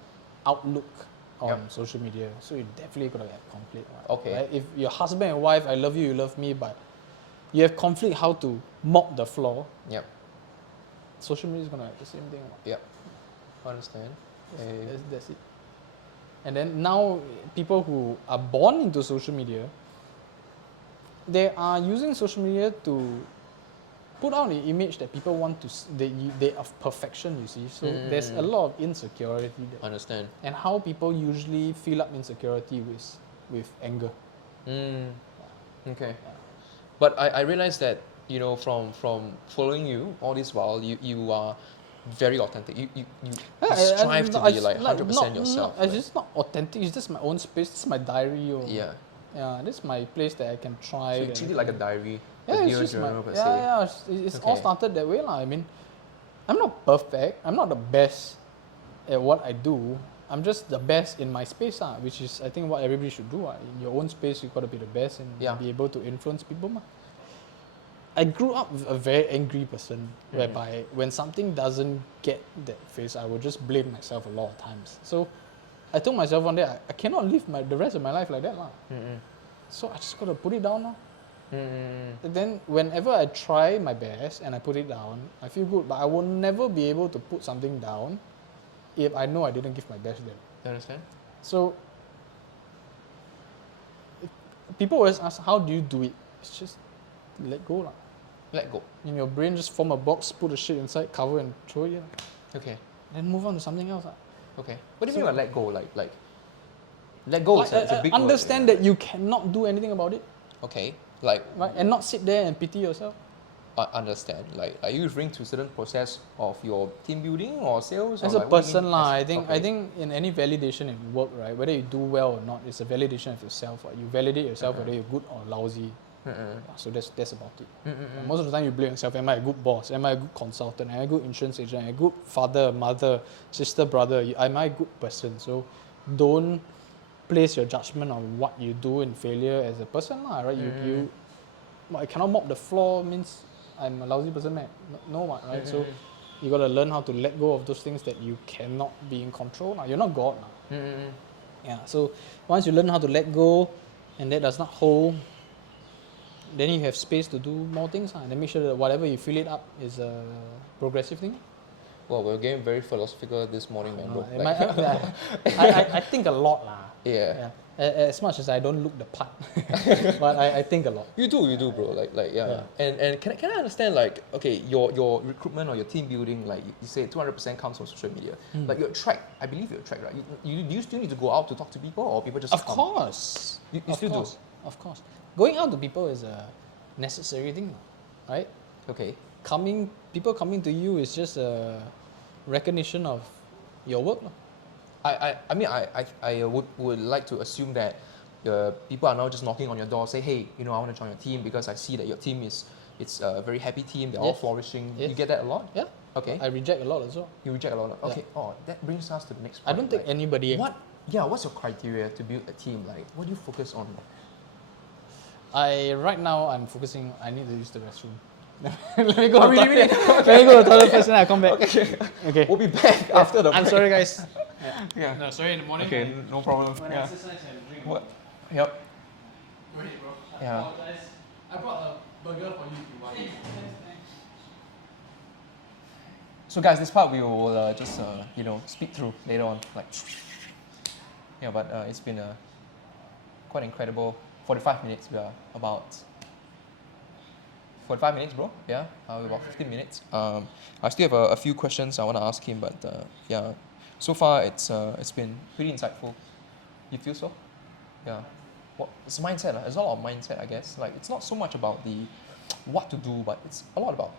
outlook on social media, so you're definitely going to get conflict. Right? Okay. Right? If your husband and wife, I love you, you love me, but you have conflict how to mop the floor, Yep. social media is going to have the same thing. Right? Yep. Understand. Okay. That's it. And then now, people who are born into social media, they are using social media to put out the image that people want to, they of perfection, you see. So there's a lot of insecurity there. Understand. And how people usually fill up insecurity with anger. Okay. But I realized that, from following you all this while, you are very authentic. You strive to be like 100% yourself. It's just not authentic. It's just my own space. This is my diary. Yeah. Yeah, this is my place that I can try. So you treat it like a diary. Yeah, a it's dear just journal, per se. it's all Okay. started that way, lah. I mean, I'm not perfect. I'm not the best at what I do. I'm just the best in my space, which is I think what everybody should do. In your own space, you've got to be the best and be able to influence people. I grew up with a very angry person, whereby when something doesn't get that face, I would just blame myself a lot of times. So I told myself one day, I cannot live the rest of my life like that. So I just got to put it down now. And then whenever I try my best and I put it down, I feel good. But I will never be able to put something down if I know I didn't give my best then. You understand? So people always ask, how do you do it? It's just let go. Let go. In your brain, just form a box, put the shit inside, cover and throw it. Okay. Then move on to something else. Okay. What do you mean by let go? Like let go is a big understand word. that you cannot do anything about it. Okay. Like Right? And not sit there and pity yourself. understand. Like, are you referring to certain process of your team building or sales? As or a like, what do you person, mean I as- think okay. I think in any validation in work, right, whether you do well or not, it's a validation of yourself. Right? You validate yourself whether you're good or lousy. So that's about it. Most of the time you blame yourself. Am I a good boss? Am I a good consultant? Am I a good insurance agent? Am I a good father, mother, sister, brother? Am I a good person? So don't place your judgment on what you do in failure as a person, right? You I cannot mop the floor means I'm a lousy person, man. No, right? So you got to learn how to let go of those things that you cannot be in control. You're not God. Yeah. So once you learn how to let go, and that does not hold, then you have space to do more things. And then make sure that whatever you fill it up is a progressive thing. Well, we're getting very philosophical this morning, man. Bro. I think a lot, lah. Yeah. As much as I don't look the part, but I think a lot. You do, bro. Yeah. And can I understand, like, okay, your recruitment or your team building, like you say 200% comes from social media. Like your track, I believe you're track, right? You still need to go out to talk to people, or people just Of come? course. You Of still course. Of course. Going out to people is a necessary thing, right? Okay. People coming to you is just a recognition of your work. I mean, I would like to assume that people are now just knocking on your door, say, hey, I want to join your team because I see that your team it's a very happy team. They're all Yes. flourishing. Yes. You get that a lot? Yeah. Okay. I reject a lot as well. You reject a lot. Yeah. Okay. Oh, that brings us to the next I point. don't think like, anybody. What's your criteria to build a team? Like, what do you focus on? Right now I'm focusing. I need to use the restroom. Let me go. Oh, to really? toilet. Let me go to the toilet first, and I come back. Okay. We'll be back after the I'm break. sorry, guys. Yeah. No, sorry. In the morning. Okay, no problem. When I Yeah. exercise and drink. What? Yep. Go ahead, bro. I Yeah. apologize. I brought a burger for you if you want. So guys, this part we will just speak through later on. Like, yeah, but it's been a quite incredible 45 minutes. We are about 45 minutes, bro. Yeah, about 15 minutes. I still have a few questions I want to ask him, but yeah, so far it's been pretty insightful. You feel so? Yeah. It's mindset. It's all about mindset, I guess. Like, it's not so much about the what to do, but it's a lot about,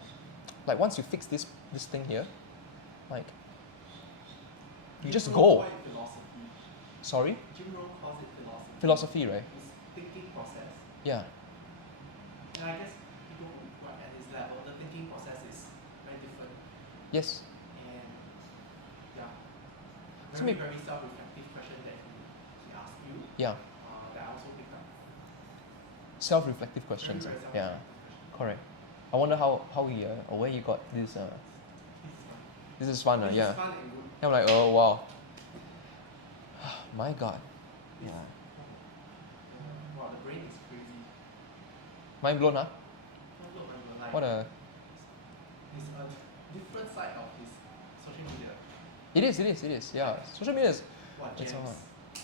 like, once you fix this thing here, like, you just go. Sorry? Jim Rohn calls it philosophy. Philosophy, right? It's thinking process. Yeah. And I guess people who are at his level, the thinking process is very different. Yes. And yeah, So very, maybe- very self-reflective question that he asked you Yeah. that I also picked up. Self-reflective questions. Very, very Yeah. self-reflective question. Correct. I wonder how he or where he got this. This is This is fun. fun. This Yeah. is fun and good. I'm like, oh wow. My God. Yeah. Wow, the brain is crazy. Mind blown, huh? Like, What a. it's a different side of his social media. It is. Yeah. Social media is. What It's gems? all.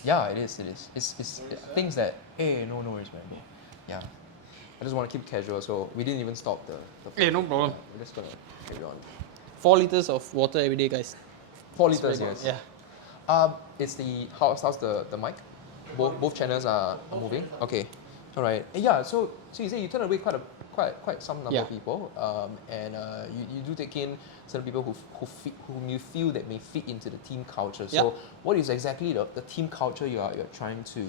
Yeah, it is. It's things that. Hey, no worries, man. Bro. Yeah. I just want to keep casual, so we didn't even stop the Hey, no problem. We're just gonna carry on. 4 liters of water every day, guys. 4 That's liters, very yes. good. Yeah. It's the how's the mic? Both channels are moving. Okay. All right. Yeah. So you say you turn away quite some number Yeah. of people, and you do take in certain people whom you feel that may fit into the team culture. So Yeah. what is exactly the team culture you're trying to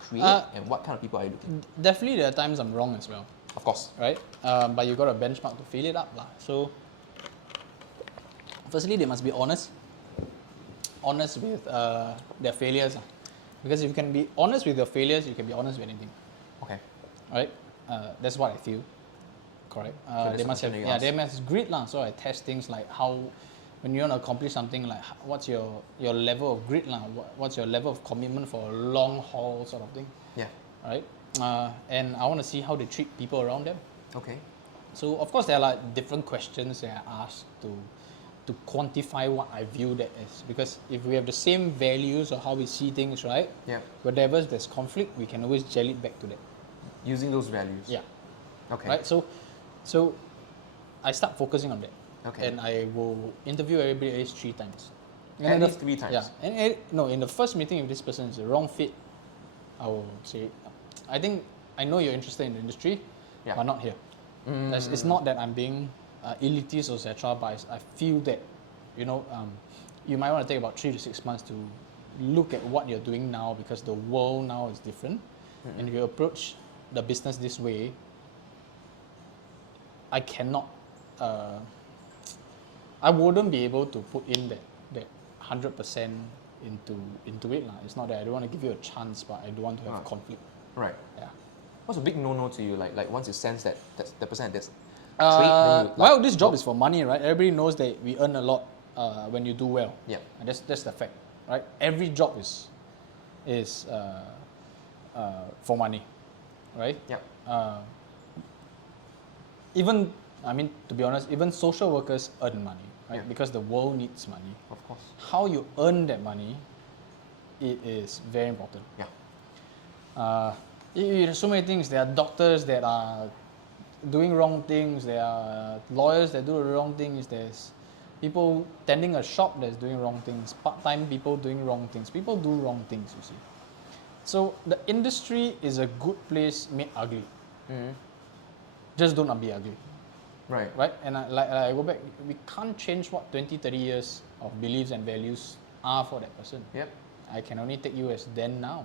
create, and what kind of people are you looking? Definitely, there are times I'm wrong as well, Of course. right? But you got a benchmark to fill it up, lah. So, firstly, they must be honest with their failures, lah. Because if you can be honest with your failures, you can be honest with anything, Okay. right? That's what I feel. Correct. that's They the must have, question you they must grit, lah. So I test things like how, when you want to accomplish something, like what's your level of grit, lah? What's your level of commitment for a long haul sort of thing, Yeah. right? And I want to see how they treat people around them. Okay. So of course there are like different questions that I ask to quantify what I view that as, because if we have the same values or how we see things, right? Yeah. Whenever there's conflict, we can always gel it back to that. Using those values. Yeah. Okay. Right. So I start focusing on that. Okay. And I will interview everybody at least 3 times. And At in the- least 3 times? Yeah. And no, in the first meeting, if this person is the wrong fit, I will say, I think I know you're interested in the industry, Yeah. but not here. It's not that I'm being elitist or etc. But I feel that, you might want to take about 3 to 6 months to look at what you're doing now, because the world now is different. And if you approach the business this way, I cannot. I wouldn't be able to put in that 100% into it lah. It's not that I don't want to give you a chance, but I don't want to have conflict. Right. Yeah. What's a big no-no to you? Like once you sense that the person has this trait, then you, Well, this job is for money, right? Everybody knows that we earn a lot when you do well. Yeah. And that's the fact, right? Every job is for money, right? Yeah. Even, to be honest, even social workers earn money, right? Yeah. Because the world needs money. Of course. How you earn that money, it is very important. Yeah. There's so many things. There are doctors that are doing wrong things. There are lawyers that do the wrong things. There's people tending a shop that's doing wrong things. Part-time people doing wrong things. People do wrong things, you see. So the industry is a good place made ugly. Just don't be ugly. Right. Right? And I go back, we can't change what 20, 30 years of beliefs and values are for that person. Yep. I can only take you as then now.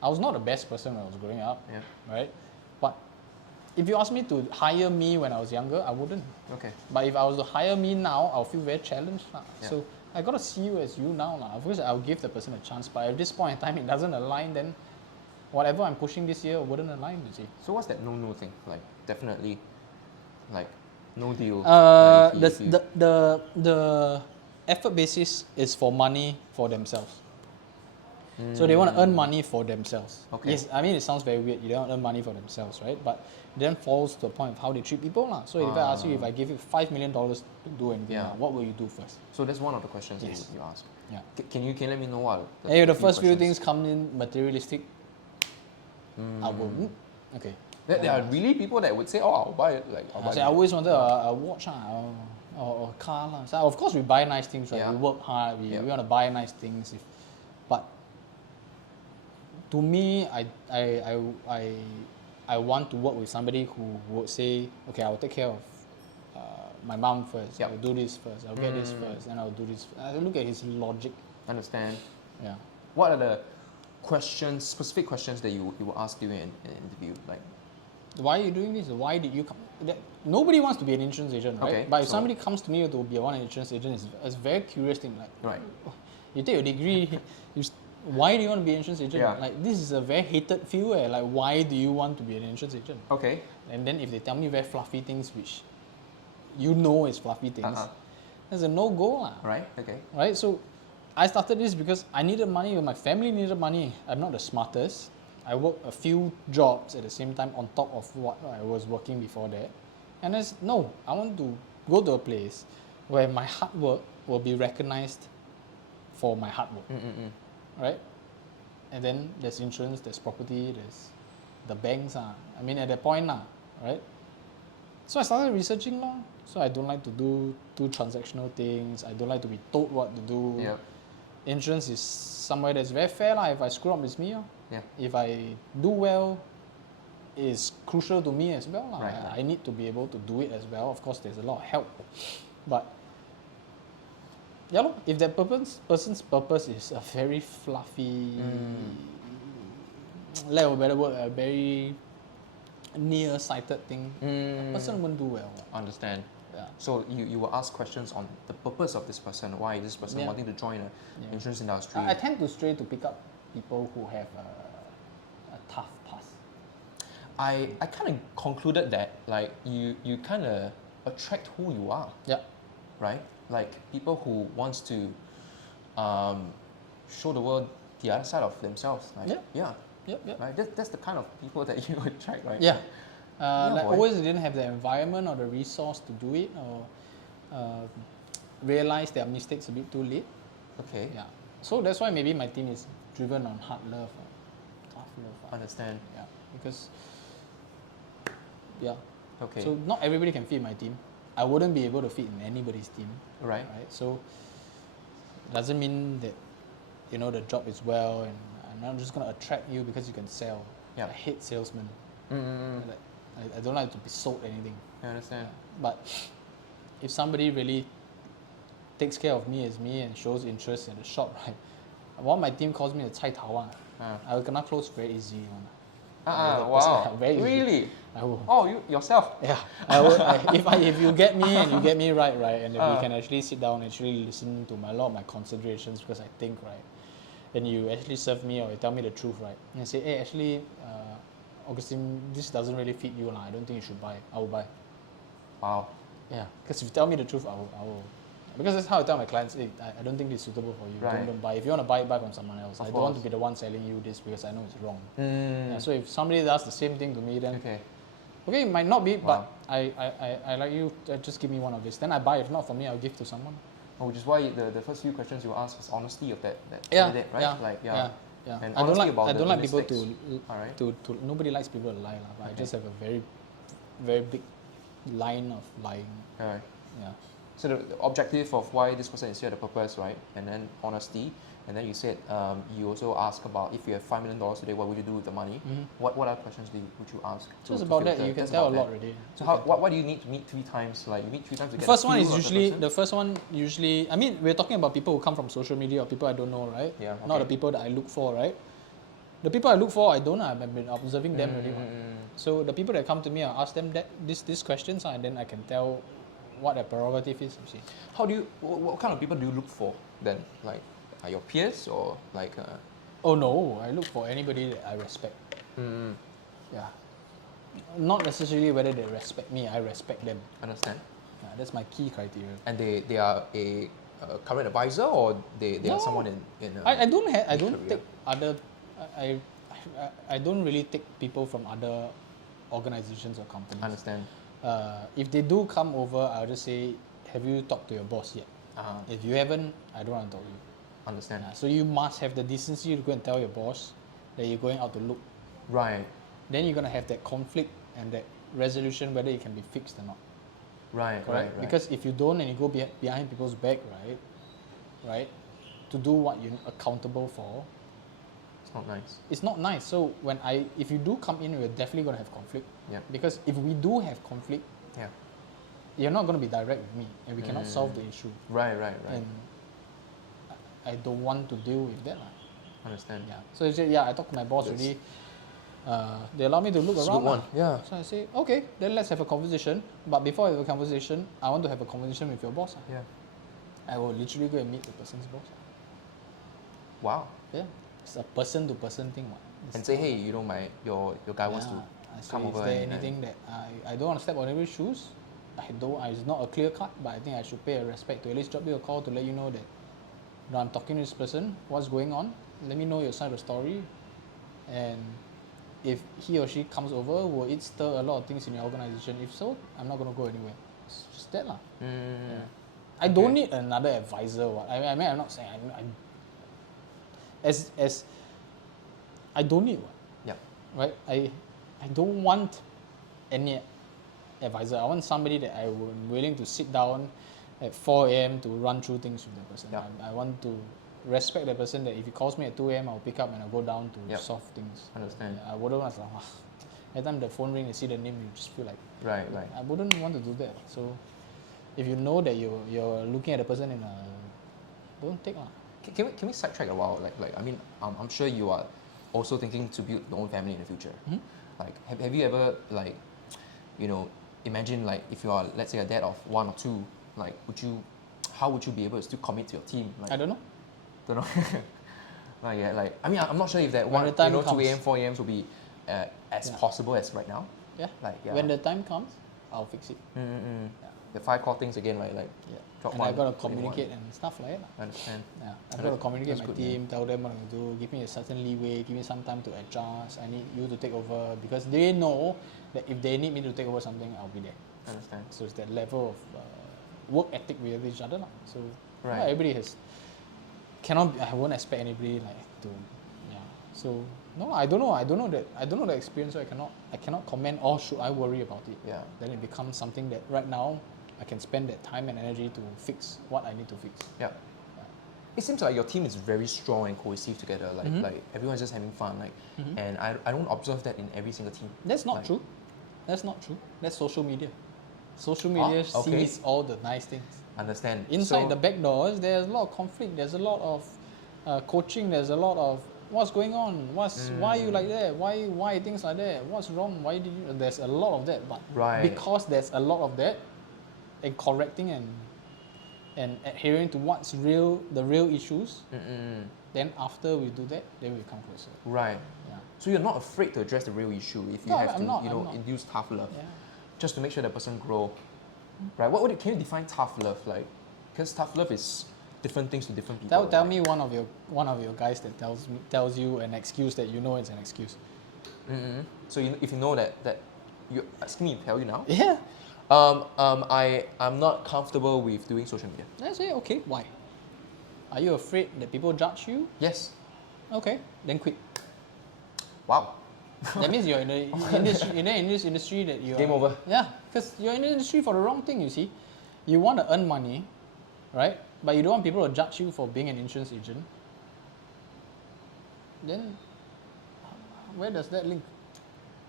I was not the best person when I was growing up, Yeah. right? But if you ask me to hire me when I was younger, I wouldn't. Okay. But if I was to hire me now, I'll feel very challenged. Yeah. So I gotta see you as you now. Of course, I'll give the person a chance, but at this point in time, it doesn't align, then whatever I'm pushing this year wouldn't align, you see. So what's that no thing? Like definitely, like no deal. The effort basis is for money for themselves. So they want to earn money for themselves. Okay. Yes, it sounds very weird. You don't earn money for themselves, right? But it then falls to the point of how they treat people. So if I ask you, if I give you $5 million to do anything, Yeah. what will you do first? So that's one of the questions Yes. that you ask. Yeah. Can you let me know what? Hey, the first few questions? things come in materialistic. I will. Okay. There are really people that would say, "Oh, I'll buy it." Like, I'll buy I always wanted a watch or a car. So of course, we buy nice things, right? Yeah. We work hard. We Yeah. want to buy nice things. But to me, I want to work with somebody who would say, okay, I will take care of my mom first. Yep. I'll do this first. I'll get this first. Then I'll do this. I look at his logic. Understand. Yeah. What are the specific questions that you will ask during an interview? Like, Why are you doing this? Why did you come? Nobody wants to be an insurance agent, right? Okay, But if so- somebody comes to me to be an insurance agent, it's a very curious thing. Like, right. you take your degree, why do you want to be an insurance agent? Yeah. Like, this is a very hated field. Like, why do you want to be an insurance agent? Okay. And then if they tell me very fluffy things, which you know is fluffy things, that's a no-go lah. Right. Okay. Right? So I started this because I needed money, or my family needed money. I'm not the smartest. I worked a few jobs at the same time on top of what I was working before that. And I said, no, I want to go to a place where my hard work will be recognized for my hard work. Right? And then there's insurance, there's property, there's the banks. At that point, right? So I started researching. So I don't like to do transactional things. I don't like to be told what to do. Yeah. Insurance is somewhere that's very fair. If I screw up, it's me. Yeah. If I do well, it's crucial to me as well. Right. I need to be able to do it as well. Of course, there's a lot of help. But yeah, if that person's purpose is a very fluffy, lack of a better word, a very near-sighted thing, the person won't do well. Understand. Yeah. So you will ask questions on the purpose of this person. Why is this person Yeah. wanting to join the insurance industry? I tend to stray to pick up people who have a tough past. I kind of concluded that like you kind of attract who you are, Yeah. right? Like people who wants to show the world the other side of themselves. Like, Yeah. yeah. Yep. Right. That's the kind of people that you attract, right? Yeah. boy. Always didn't have the environment or the resource to do it, or realize their mistakes a bit too late. Okay. Yeah. So that's why maybe my team is driven on hard love, tough love. Understand. Yeah. Because yeah, Okay. So not everybody can fit in my team. I wouldn't be able to fit in anybody's team. Right. So doesn't mean that the job is well, and I'm not just gonna attract you because you can sell. Yeah. I hate salesmen. Mm-hmm. I don't like to be sold anything. I understand. But if somebody really takes care of me as me and shows interest in the shop, right? One my team calls me a cai tao. I cannot close very easy. Wow. Very easy. Really? I will. Oh, you yourself? Yeah. If you get me and you get me right, and if we can actually sit down and actually listen to a lot of my considerations because I think, right, and you actually serve me or you tell me the truth, right, and I say, hey, actually, Augustine, this doesn't really fit you, I don't think you should buy. I will buy. Wow. Yeah, because if you tell me the truth, I will. Because that's how I tell my clients, hey, I don't think this is suitable for you. Right. Don't buy. If you want to buy it, buy from someone else. Of I don't want course. to be the one selling you this because I know it's wrong. Mm. So if somebody does the same thing to me, then Okay. okay, it might not be, Wow. but I like you, just give me one of this. Then I buy. If not for me, I'll give to someone. Which is why the first few questions you asked was honesty of that Yeah, candidate, right? yeah, Like yeah. And I don't honesty like about I the don't like people mistakes. Alright. to nobody likes people to lie, but I Okay. just have a very, very big line of lying. Alright. Yeah. So the objective of why this person is here, the purpose, right? And then honesty. And then you said you also ask about if you have $5 million today, what would you do with the money? What other questions would you ask? Just about that, you can tell a lot already. So what do you need to meet 3 times? Like you meet 3 times to The get first a one is feel of usually person? the first one usually. I mean, we're talking about people who come from social media or people I don't know, right? Yeah, Not the okay. people that I look for, right? The people I look for, I don't. I've been observing them already. So the people that come to me, I ask them these questions, and then I can tell what their prerogative is. You see. How do you? What kind of people do you look for then? Like, are your peers or like? Oh no, I look for anybody that I respect. Yeah. Not necessarily whether they respect me, I respect them. Understand? Yeah, that's my key criteria. And they are a current advisor or they are No. someone in. I don't career. take other. I don't really take people from other organizations or companies. Understand? If they do come over, I'll just say, have you talked to your boss yet? If you haven't, I don't want to talk to you. Understand? So you must have the decency to go and tell your boss that you're going out to look. Right. Then you're gonna have that conflict and that resolution whether it can be fixed or not. Right. Correct? Right. Because if you don't and you go behind people's back, right, to do what you're accountable for, It's not nice. it's not nice. So if you do come in, we're definitely gonna have conflict. Yeah. Because if we do have conflict, Yeah. you're not gonna be direct with me, and we cannot solve the issue. Right. And I don't want to deal with that. Understand? Yeah. So you say, I talked to my boss That's- already. They allow me to look It's a around. good one. Yeah. So I say, okay, then let's have a conversation. But before I have a conversation, I want to have a conversation with your boss. Yeah. I will literally go and meet the person's boss. Wow. Yeah. It's a person to person thing. And say, hey, your guy wants to I say, come over. is there and- anything that I don't want to step on anybody's shoes? It's not a clear cut, but I think I should pay a respect to at least drop you a call to let you know that I'm talking to this person, what's going on, let me know your side of the story, and if he or she comes over, will it stir a lot of things in your organization? If so, I'm not going to go anywhere. It's just that lah. Yeah. I don't need another advisor. I mean, I'm not saying as I don't need one. Yeah. Right? I don't want any advisor. I want somebody that I'm willing to sit down at 4 a.m. to run through things with the person. Yeah. I want to respect the person that if he calls me at 2 a.m., I'll pick up and I'll go down to Yep. solve things. Understand. I wouldn't want to like, every time the phone rings, you see the name, you just feel like, Right. I wouldn't want to do that. So if you know that you're looking at the person in a, don't take lah. Can we sidetrack a while? Like I mean, I'm sure you are also thinking to build your own family in the future. Like, have you ever like, imagine like if you are, let's say, a dad of 1 or 2, like how would you be able to still commit to your team? Like, I don't know. don't know. Like, yeah, like I mean, I'm not sure if that When the time 2 comes. a.m., 4 a.m. will be as Yeah. possible as right now. Yeah. Like, yeah. When the time comes, I'll fix it. Mm-mm. Yeah. The 5 core things again, right? Like, Yeah. drop And one, I gotta put in one. communicate and stuff like that. lah. I understand. Yeah. I've That's- got to communicate that's with my good, team, tell them what I'm going to do, give me a certain leeway, give me some time to adjust. I need you to take over because they know that if they need me to take over something, I'll be there. I understand. So it's that level of work ethic with each other. lah. So Right. everybody has, I won't expect anybody like to, So no, I don't know. I don't know the experience. So I cannot comment. Or should I worry about it? Yeah. Then it becomes something that right now I can spend that time and energy to fix what I need to fix. Yeah. It seems like your team is very strong and cohesive together. Like everyone's just having fun. And I don't observe that in every single team. That's not true. That's not true. That's social media. Social media okay. sees all the nice things. Understand. Inside So- the back doors, there's a lot of conflict. There's a lot of coaching. There's a lot of what's going on. Why you like that? Why things like that? What's wrong? Why did you? There's a lot of that. But Right. because there's a lot of that, and correcting and adhering to what's the real issues. Then after we do that, then we come closer. Right. Yeah. So you're not afraid to address the real issue if you No, have I'm to, not, you I'm know, not. induce tough love, Yeah. just to make sure the person grow. Right. Can you define tough love like? Because tough love is different things to different people. Tell right? me one of your guys that tells you an excuse that you know it's an excuse. So if you know that you ask me to tell you now. Yeah. I'm not comfortable with doing social media. That's it. Okay. Why? Are you afraid that people judge you? Yes. Okay. Then quit. Wow. That means you're in the industry. In this industry that you're. Game over. Yeah, because you're in the industry for the wrong thing. You see, you want to earn money, right? But you don't want people to judge you for being an insurance agent. Then, where does that link?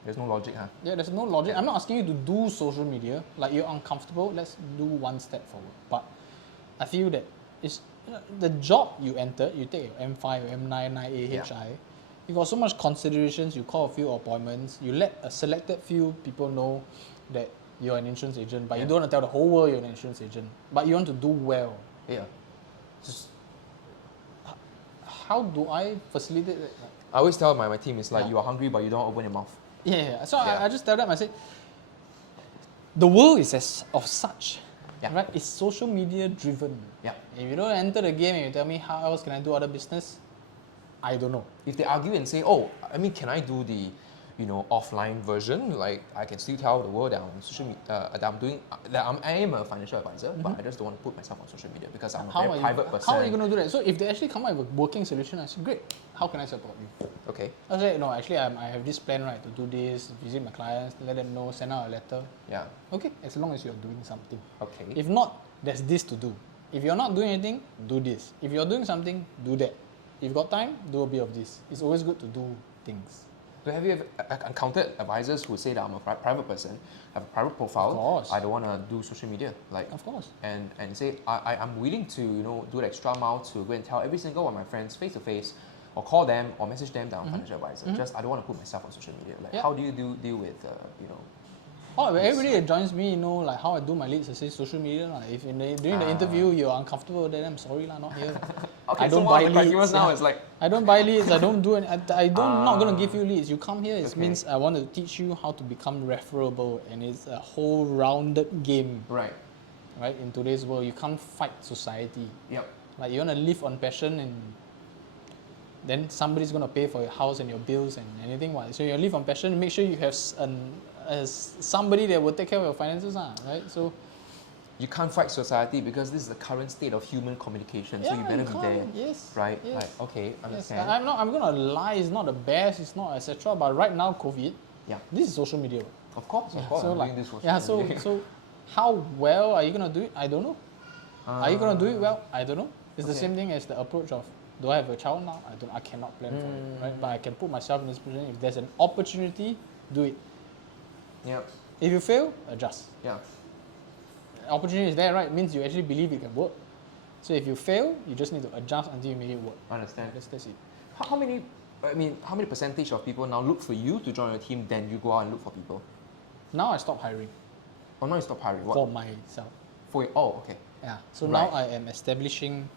There's no logic, huh? Yeah, there's no logic. I'm not asking you to do social media. Like you're uncomfortable, let's do one step forward. But I feel that it's the job you entered. You take your M5, M9, 9A, HI. You got so much considerations. You call a few appointments. You let a selected few people know that you're an insurance agent, but you don't want to tell the whole world you're an insurance agent. But you want to do well. Yeah. How do I facilitate that? I always tell my team, it's like you are hungry but you don't open your mouth. Yeah. So Yeah. I just tell them, I say, the world is of such, Yeah. right? It's social media driven. Yeah. If you don't enter the game and you tell me how else can I do other business, I don't know. If they argue and say, oh, I mean, can I do the, offline version? Like, I can still tell the world that I'm on social media, that I am a financial advisor, but I just don't want to put myself on social media because I'm a very private person. How are you going to do that? So if they actually come up with a working solution, I say, great. How can I support you? Okay. I say, no, actually, I have this plan, right, to do this, visit my clients, let them know, send out a letter. Yeah. Okay, as long as you're doing something. Okay. If not, there's this to do. If you're not doing anything, do this. If you're doing something, do that. If you've got time, do a bit of this. It's always good to do things. So have you ever encountered advisors who say that I'm a private person, have a private profile, Of course. I don't want to do social media, like, Of course. and say I'm willing to do an extra mile to go and tell every single one of my friends face to face, or call them or message them that I'm a financial advisor. Just I don't want to put myself on social media. Like, Yeah. how do you deal with Oh, everybody that joins me, like how I do my leads, I say social media. If during the interview you're uncomfortable, then I'm sorry, not here. Okay, I don't so buy one of the criteria leads. now is like, I don't buy leads. I don't do it. Not going to give you leads. You come here, it means I want to teach you how to become referable, and it's a whole rounded game. right. Right, in today's world, you can't fight society. Yep. Like you want to live on passion, and then somebody's going to pay for your house and your bills and anything. So you live on passion. Make sure you have somebody that will take care of your finances, right? So You can't fight society because this is the current state of human communication. So you better be there. Yes. Right? Yes. Like, okay, Yes. understand. I'm going to lie. It's not the best. It's not etc. But right now, COVID. Yeah. This is social media. Of course, of course. So I'm like, doing this for yeah. social media. So how well are you going to do it? I don't know. Are you going to do it well? I don't know. It's the Okay. same thing as the approach of, do I have a child now? I cannot plan for it, right? But I can put myself in this position. If there's an opportunity, do it. Yeah. If you fail, adjust. Yeah. Opportunity is there, right? It means you actually believe it can work. So if you fail, you just need to adjust until you make it work. Understand. That's it. How many percentage of people now look for you to join your team than you go out and look for people? Now I stop hiring Oh, now you stop hiring. What? for myself. Okay. Yeah. So Right. now I am establishing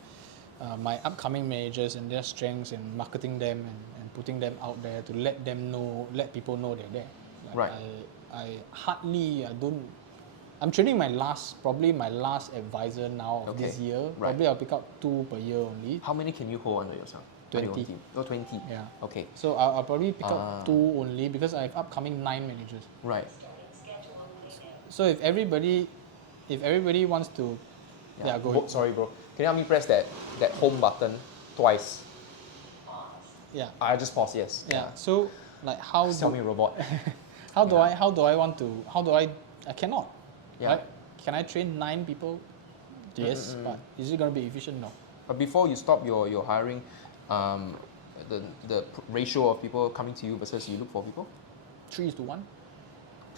my upcoming managers and their strengths and marketing them and putting them out there to let people know they're there. Like Right. I'm training probably my last advisor now of this Okay. year. Right. Probably I'll pick up 2 per year only. How many can you hold under yourself? Under your 20. team? Oh, 20. Yeah. Okay. So I'll probably pick up 2 only because I have upcoming 9 managers. Right. So if everybody wants to, go. Sorry, bro. Can you help me press that home button twice? Yeah. I just pause. Yes. Yeah. So like how Tell do, me, robot. how do I cannot. Yeah. Right? Can I train 9 people? Yes, but is it going to be efficient? No. But before you stop your hiring, the ratio of people coming to you versus you look for people, 3:1.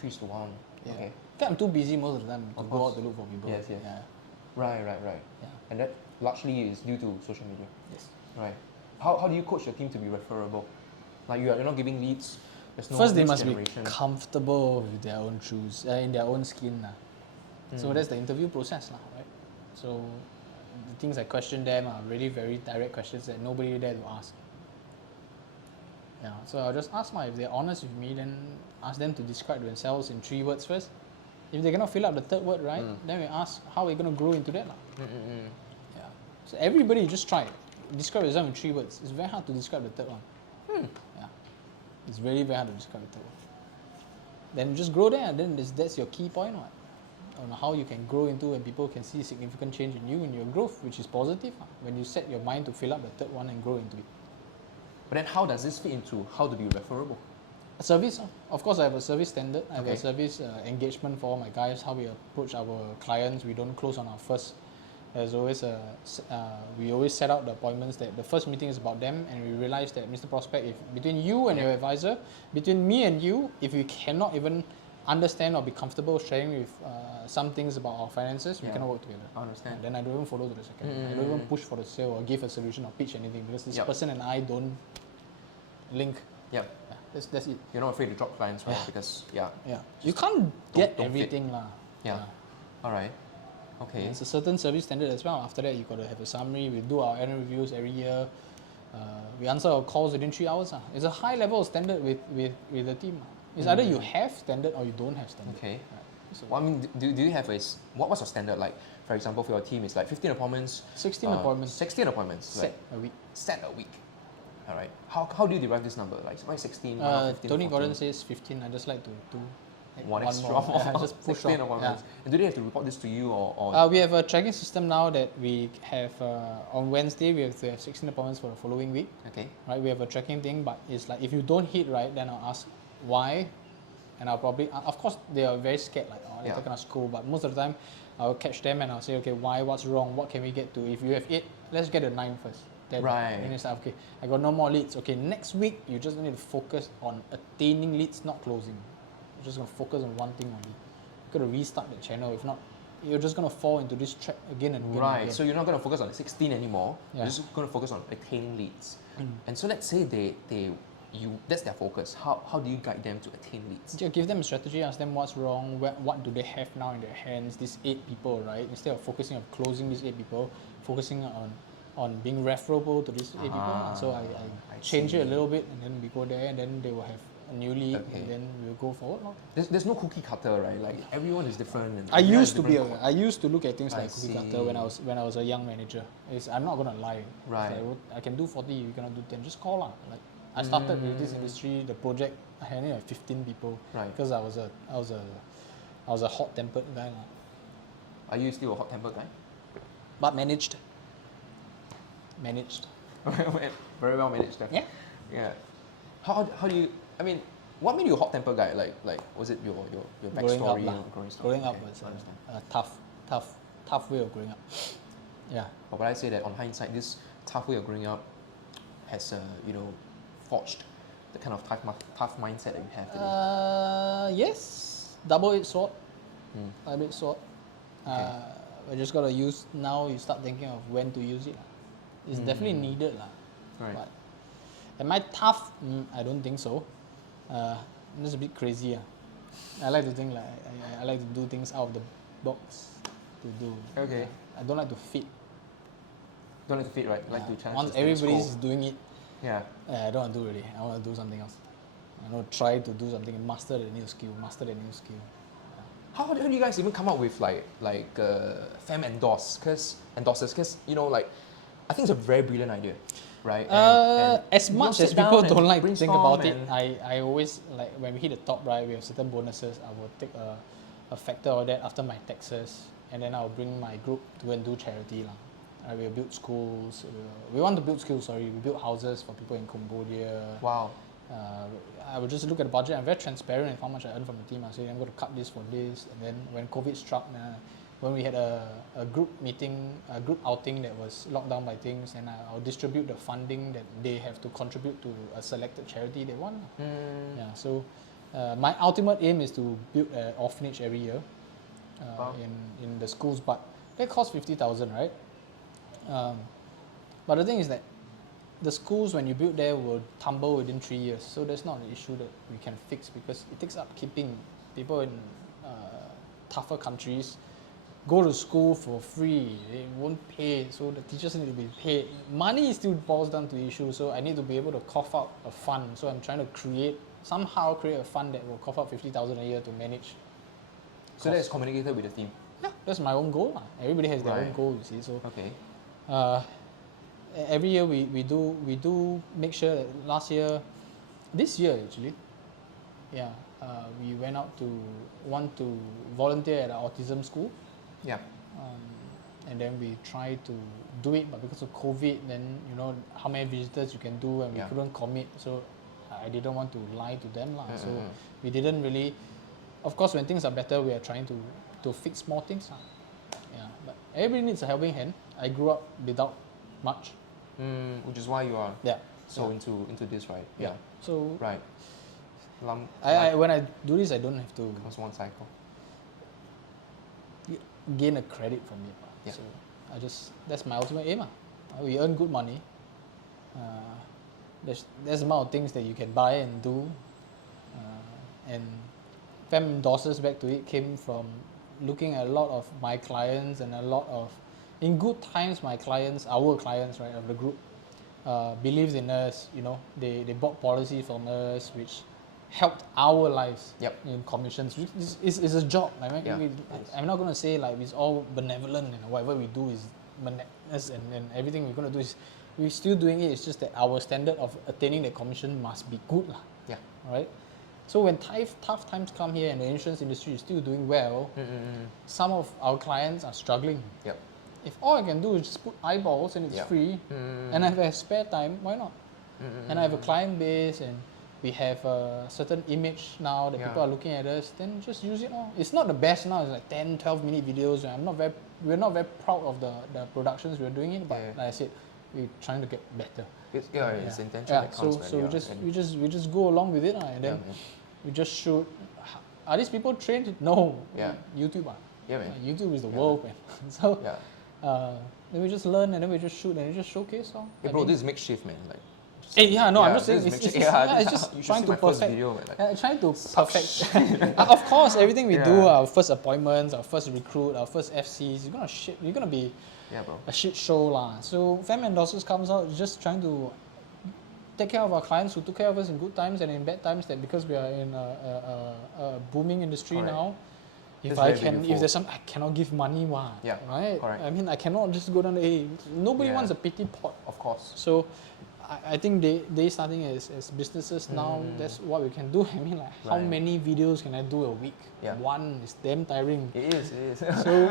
3:1. Yeah. Okay. Okay, I'm too busy most of the time to Of go course. out to look for people. Yes, yes. Yeah. Right. Yeah. And that largely is due to social media. Yes. Right. How do you coach your team to be referable? Like you're not giving leads. There's no First, they leads must generation. be comfortable with their own shoes, in their own skin. So that's the interview process, right? So the things I question them are really very direct questions that nobody dare to ask. Yeah. So I'll just ask if they're honest with me, then ask them to describe themselves in 3 words first. If they cannot fill out the 3rd word, right, then we ask how are we going to grow into that. Yeah. So everybody just try it. Describe yourself in 3 words. It's very hard to describe the 3rd one. Yeah. It's really very hard to describe the 3rd one. Then you just grow there, and then that's your key point, right? On how you can grow into and people can see significant change in you and your growth, which is positive when you set your mind to fill up the 3rd one and grow into it. But then how does this fit into how to be referable? A service, of course, I have a service standard. I have Okay. a service engagement for all my guys, how we approach our clients. We don't close on our first. There's always we always set out the appointments that the first meeting is about them, and we realize that, Mr. Prospect, if between you and your advisor, between me and you, if we cannot even understand or be comfortable sharing with some things about our finances, we Yeah. cannot work together. I understand. And then I don't even follow to the second. I don't even push for the sale or give a solution or pitch anything because this Yep. person and I don't link. Yep. Yeah, that's it. You're not afraid to drop clients, right? Yeah. Because yeah. Yeah, you can't get don't fit. everything lah. Yeah. All right. Okay. It's a certain service standard as well. After that, you got to have a summary. We do our annual reviews every year. We answer our calls within 3 hours. It's a high level of standard with the team. It's either you have standard or you don't have standard. Okay. Right. So Well, I mean, do you have what's your standard like? For example, for your team, it's like 15 appointments. 16 appointments 16 appointments. set Like, a week. set a week. All right. How do you derive this number? Like why 16? Why not 15? Tony 14? Gordon says 15. I just like to do One extra. more. Yeah, just push 16 off. appointments. And do they have to report this to you or We have a tracking system now that we have on Wednesday. We have to have 16 appointments for the following week. okay? Right, we have a tracking thing, but it's like if you don't hit right, then I'll ask why, and I'll probably, of course, they are very scared, like they're Yeah. taking us school, but most of the time, I'll catch them and I'll say, okay, why, what's wrong, what can we get to? If you have 8, let's get a 9 first. Then, Right. Then it's like, okay, I got no more leads. Okay, next week you just need to focus on attaining leads, not closing. You're just gonna focus on one thing only. You gotta restart the channel. If not, you're just gonna fall into this trap again and again. Right. And again. So you're not going to focus on 16 anymore. Yeah. You're just going to focus on attaining leads. And so let's say that's their focus. How do you guide them to attain leads? Just give them a strategy, ask them what's wrong, what do they have now in their hands, these 8 people, right? Instead of focusing on closing these 8 people, focusing on being referable to these 8 people. So I change it a little bit and then we go there and then they will have a new lead Okay. and then we'll go forward. No? There's no cookie cutter, right? Like everyone is different. And I everyone has used to be different I used to look at things I like cookie see. cutter when I was a young manager. I'm not gonna lie. Right. I can do 40, you cannot do 10. Just call lah. Like I started with this industry, the project. I had only 15 people. Right. Because I was a hot-tempered guy lah. Are you still a hot tempered guy? But managed. Very well managed. Then. Yeah. Yeah. How do you? I mean, what made you a hot tempered guy? Like was it your Growing up backstory? lah. and growing story? Growing up Okay, was I understand. a tough way of growing up. Yeah. But I say that on hindsight, this tough way of growing up has forged the kind of tough mindset that you have today. Yes. Double-edged sword. Double-edged sword. I just gotta use now. You start thinking of when to use it. It's definitely needed lah. Right. But am I tough? I don't think so. I'm just a bit crazy. I like to think like I like to do things out of the box to do. Okay. I don't like to fit. Don't like to fit, right? Like to challenge Once the status everybody's quo. doing it, Yeah. I don't want to do it already. I want to do something else. I want to try to do something and master the new skill. How do you guys even come up with like FAM endorses? Because I think it's a very brilliant idea, right? And As you much sit as people down and don't like to think brainstorm about it, and- I always like when we hit the top, right? We have certain bonuses. I will take a factor of that after my taxes, and then I'll bring my group to go and do charity lah. We built schools. We want to build schools. Sorry, we built houses for people in Cambodia. Wow. I would just look at the budget. I'm very transparent with how much I earn from the team. I say I'm going to cut this for this. And then when COVID struck, when we had a group meeting, a group outing that was locked down by things, and I'll distribute the funding that they have to contribute to a selected charity they want. Yeah. So my ultimate aim is to build an orphanage every year in the schools, but that costs 50,000, right? But the thing is that the schools, when you build there, will tumble within 3 years. So that's not an issue that we can fix because it takes upkeeping. People in tougher countries go to school for free. They won't pay, so the teachers need to be paid. Money still boils down to the issue, so I need to be able to cough out a fund. So I'm trying to somehow create a fund that will cough out 50,000 a year to manage. So that is communicated with the team? Yeah, that's my own goal. Everybody has their own goal, you see. So okay. Every year we do make sure that this year actually, we went out to volunteer at an autism school. Yeah. And then we try to do it, but because of COVID, then how many visitors you can do, and we couldn't commit. So I didn't want to lie to them, So we didn't really. Of course, when things are better, we are trying to fix small things, Yeah, but everybody needs a helping hand. I grew up without much. Which is why you are into this, right? Yeah. So right. When I do this, I don't have to comes one cycle. gain a credit from it. Yeah. So that's my ultimate aim. We earn good money. There's the amount of things that you can buy and do. And FAM Endorses, back to it, came from looking at a lot of my clients and in good times, our clients, right, of the group, believed in us. They bought policies from us, which helped our lives in commissions. It's a job. I'm not going to say like it's all benevolent and whatever we do is madness and everything we're going to do is we're still doing it. It's just that our standard of attaining the commission must be good. Yeah. Right? So when tough times come here and the insurance industry is still doing well, some of our clients are struggling. Yep. If all I can do is just put eyeballs and it's free, and I have spare time, why not? And I have a client base and we have a certain image now that people are looking at us, then just use it all. It's not the best now, it's like 10, 12-minute videos. We're not very proud of the productions we're doing it, but like I said, we're trying to get better. It's intention that counts. So we just go along with it, and then we just shoot. Are these people trained? No. YouTube. Yeah, man. YouTube is the world, man. So then we just learn and then we just shoot and we just showcase. Hey, bro, this is makeshift, man. I'm just saying it's just trying to perfect. Trying to perfect. Of course, everything we do, our first appointments, our first recruit, our first FCs, you're gonna be a shit show lah. So FAM Endorses comes out just trying to take care of our clients who took care of us in good times and in bad times. That because we are in a booming industry now. If there's some, I cannot give money, right? Correct. I mean, I cannot just go down the, nobody wants a pity pot. Of course. So, I think they starting as businesses now, that's what we can do. I mean, like, how many videos can I do a week? One is damn tiring. It is. So,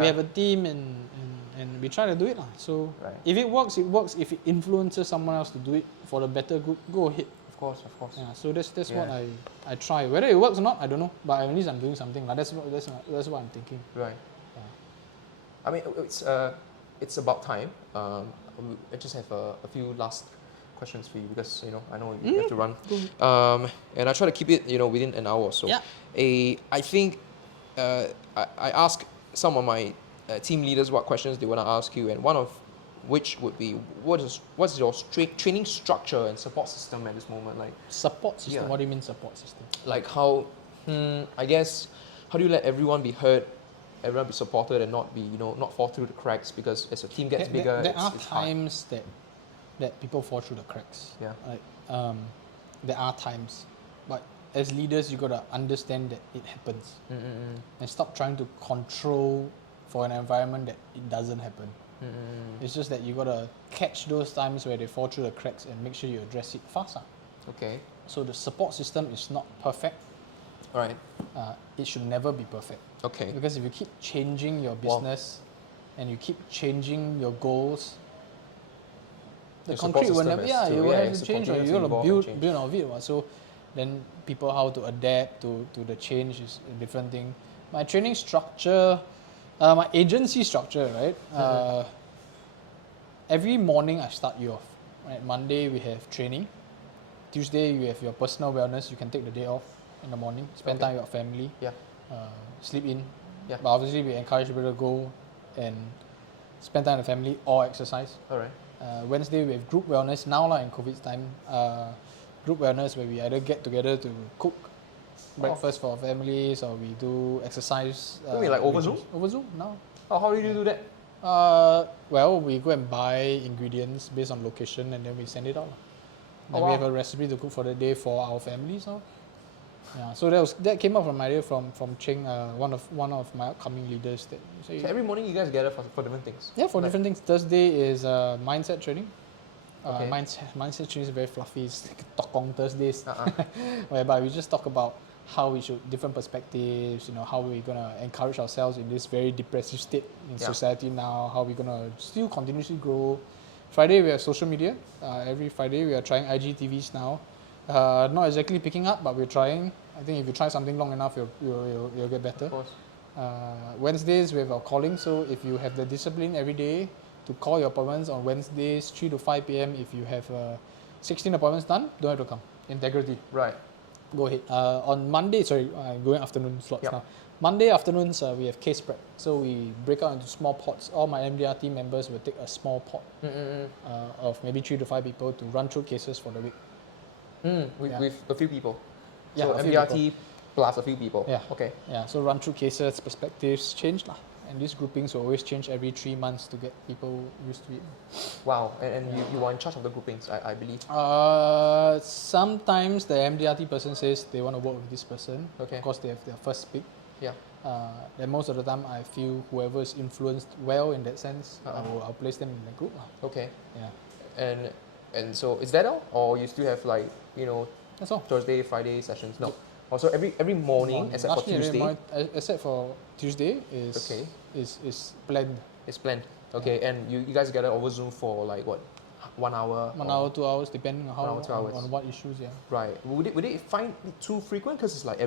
we have a team and we try to do it. So, if it works, it works. If it influences someone else to do it for the better good, go ahead. Of course. Yeah, so that's what I try. Whether it works or not, I don't know. But at least I'm doing something. That's what I'm thinking. Right. Yeah. I mean, it's about time. I just have a few last questions for you because I know you have to run. And I try to keep it within an hour or so. Yeah. I think I ask some of my team leaders what questions they want to ask you, and one of which would be what's your training structure and support system at this moment like? Support system. What do you mean support system? Like how I guess how do you let everyone be heard, everyone be supported, and not be not fall through the cracks, because as a team gets bigger, there are it's times that people fall through the cracks. There are times, but as leaders you gotta understand that it happens and stop trying to control for an environment that it doesn't happen. It's just that you gotta catch those times where they fall through the cracks and make sure you address it faster. Okay. So the support system is not perfect. All right. It should never be perfect. Okay. Because if you keep changing your business, and you keep changing your goals, the Your support concrete will system never, has to- you will yeah, have it's to to change. Right? You continuously got to evolve build, and change. build of it. Right? So then people how to adapt to the change is a different thing. My training structure, my agency structure, right? Every morning I start you off. Right? Monday we have training. Tuesday you have your personal wellness. You can take the day off in the morning, spend Okay. time with your family, Yeah. sleep in. Yeah. But obviously we encourage people to go and spend time with the family or exercise. All right. Wednesday we have group wellness now in COVID time. Group wellness where we either get together to cook breakfast for our families or we do exercise. You mean like over Zoom? Over Zoom now. Oh, how do you do that? Well, we go and buy ingredients based on location and then we send it out. Then we wow. have a recipe to cook for the day for our families. Yeah, so that came up from an idea from Cheng, one of my upcoming leaders. That say, So every morning you guys gather for different things. yeah, for Like- different things. Thursday is mindset training. Okay. Mindset training is very fluffy. It's like Tokong Thursdays, Uh-uh. whereby we just talk about how we should different perspectives. How we're gonna encourage ourselves in this very depressive state in Yeah. society now. How we're gonna still continuously grow. Friday we have social media. Every Friday we are trying IGTVs now. Not exactly picking up, but we're trying. I think if you try something long enough, you'll get better. Of course. Wednesdays we have our calling. So if you have the discipline every day to call your appointments on Wednesdays 3 to 5 p.m. If you have 16 appointments done, don't have to come. Integrity. Right. Go ahead. On Monday, going afternoon slots Yep. now. Monday afternoons we have case prep. So we break out into small pots. All my MDR team members will take a small pot of maybe 3 to 5 people to run through cases for the week. With, Yeah. with a few people. Yeah, so a few MDRT plus a few people. Yeah. Okay. Yeah, so run through cases, perspectives change lah. And these groupings will always change every 3 months to get people used to it. Wow. And you are in charge of the groupings, I believe. Sometimes the MDRT person says they want to work with this person. Okay. Of course, they have their first pick. Yeah. Then most of the time, I feel whoever is influenced well in that sense, I'll place them in the group lah. Okay. Yeah, And so is that all, or you still have like that's all. Thursday, Friday sessions? No. Also every morning except for Actually, every Tuesday. morning, except for Tuesday is Okay. is planned. It's planned. Okay, and you guys gather over Zoom for like what, 1 hour? 1 or- hour, 2 hours, depending on 1 hour, 2 hours. on what issues. Yeah, Right. Would they find it too frequent? Because it's like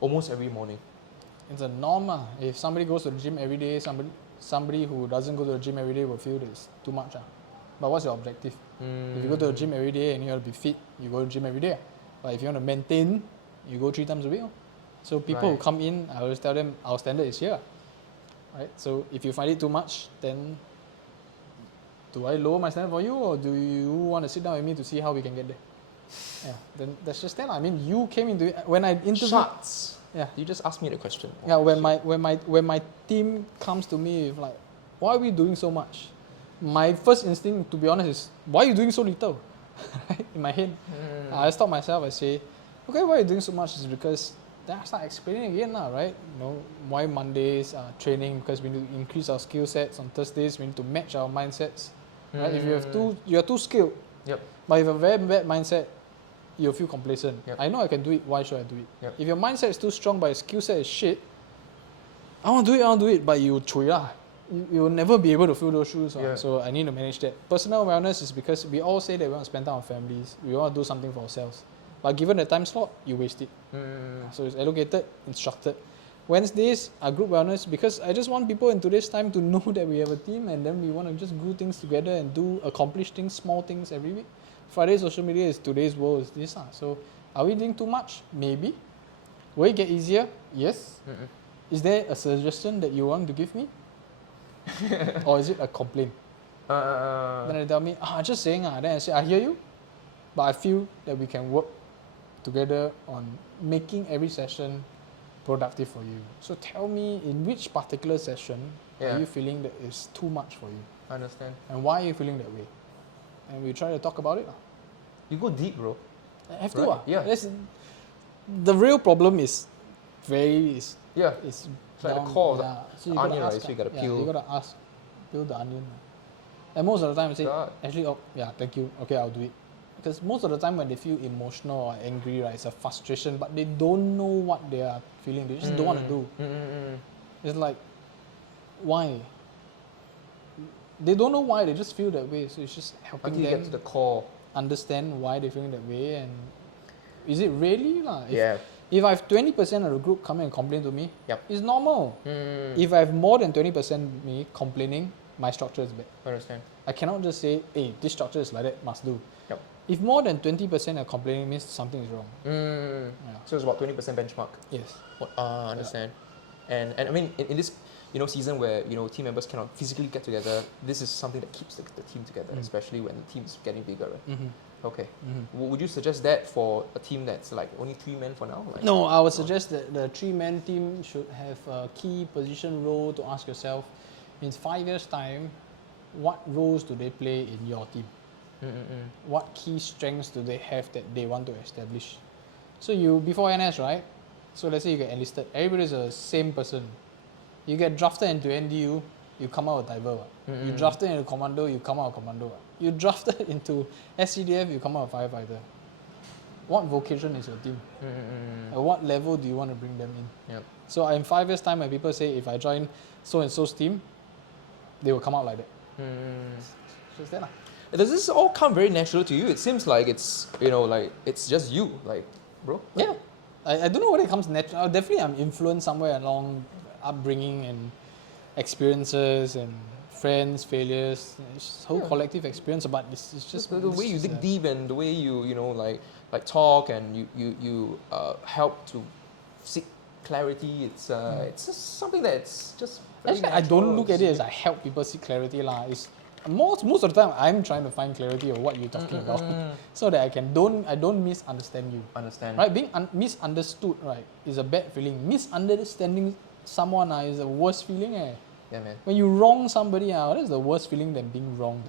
almost every morning. it's a norm. If somebody goes to the gym every day, somebody who doesn't go to the gym every day will feel that it's too much. But what's your objective? If you go to the gym every day and you want to be fit, you go to the gym every day. But if you want to maintain, you go 3 times a week. So people who Right. come in, I always tell them our standard is here. Right? So if you find it too much, then do I lower my standard for you, or do you want to sit down with me to see how we can get there? Yeah, then that's just that. I mean, you came into it when I interviewed. Shots. Yeah. You just asked me the question. Yeah, when my team comes to me with like, why are we doing so much? My first instinct, to be honest, is why are you doing so little? In my head, I stop myself. I say, okay, why are you doing so much? Is because then I start explaining again now, right? Why Mondays training, because we need to increase our skill sets. On Thursdays we need to match our mindsets. Right? If you're too skilled, Yep. but if you have a very bad mindset, you'll feel complacent. Yep. I know I can do it, why should I do it? Yep. If your mindset is too strong but your skill set is shit, I want to do it, but you chui lah. You will never be able to fill those shoes. Yeah. So I need to manage that. Personal wellness is because we all say that we want to spend time with families, we want to do something for ourselves. But given the time slot, you waste it. So it's allocated, instructed. Wednesdays are group wellness because I just want people in today's time to know that we have a team and then we want to just do things together and accomplish things, small things every week. Friday social media is today's world is this. So are we doing too much? Maybe. Will it get easier? Yes. Is there a suggestion that you want to give me? Or is it a complaint? Then they tell me, just saying. Then I say, I hear you, but I feel that we can work together on making every session productive for you. So tell me, in which particular session are you feeling that is too much for you? I understand. And why are you feeling that way? And we try to talk about it. You go deep, bro. I have to. Right, yeah. The real problem is it's Yeah. it's like the down, core of the So you onion, gotta right? ask, So you gotta yeah, peel. you gotta ask, peel the onion. And most of the time, I say, God. actually, thank you. Okay, I'll do it. Because most of the time, when they feel emotional or angry, right, it's a frustration, but they don't know what they are feeling. They just don't want to do. It's like, why? they don't know why, they just feel that way. So it's just helping Until you get them to the core. understand why they feel that way, and is it really lah? Yeah. If I have 20% of the group come and complain to me, Yep. it's normal. If I have more than 20% me complaining, my structure is bad. I understand. I cannot just say, hey, this structure is like that, must do. Yep. If more than 20% are complaining, means something is wrong. So it's about 20% benchmark. Yes. Understand. And I mean, in this season where team members cannot physically get together, this is something that keeps the team together, especially when the team is getting bigger, right? Okay. Would you suggest that for a team that's like only 3 men for now? Like, No, I would suggest that the 3-man team should have a key position role to ask yourself, in 5 years' time, what roles do they play in your team? What key strengths do they have that they want to establish? So you, before NS, right? So let's say you get enlisted, everybody's the same person. You get drafted into NDU, you come out a diver. You drafted into commando, you come out a commando. You drafted into SCDF, you come out a firefighter. What vocation is your team? At what level do you want to bring them in? Yep. So in 5 years' time, when people say, if I join so-and-so's team, they will come out like that. So it's that lah. Does this all come very natural to you? It seems like it's like it's just you, like, bro. Like, Yeah. I don't know whether it comes natural. Definitely I'm influenced somewhere along upbringing and experiences and friends, failures. It's whole collective experience, but it's just Just the way you it's dig deep and the way you like talk and you help to seek clarity. It's just something that's just very Actually, I don't natural. look at it as I help people see clarity lah. It's most of the time I'm trying to find clarity of what you're talking about, so that I don't misunderstand you. Understand. Right, being misunderstood, right, is a bad feeling. Misunderstanding someone is the worst feeling. Yeah, man. When you wrong somebody, that's the worst feeling than being wronged.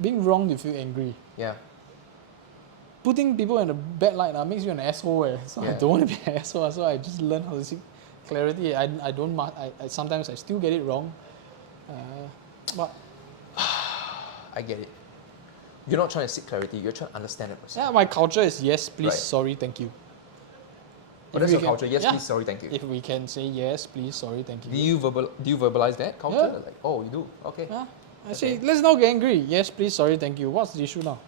Being wronged, you feel angry. Yeah. Putting people in a bad light makes you an asshole. So I Yeah. don't want to be an asshole. So I just learn how to seek clarity. I don't. I sometimes I still get it wrong. But I get it. You're not trying to seek clarity. You're trying to understand the person. yeah, my culture is yes, please, Right. sorry, thank you. But If that's we your can- culture. Yes, yeah. please, sorry, thank you. If we can say yes, please, sorry, thank you. Do you verbalize that culture? Yeah. Like, oh, you do. Okay. Yeah. I say, let's not get angry. Yes, please, sorry, thank you. What's the issue now?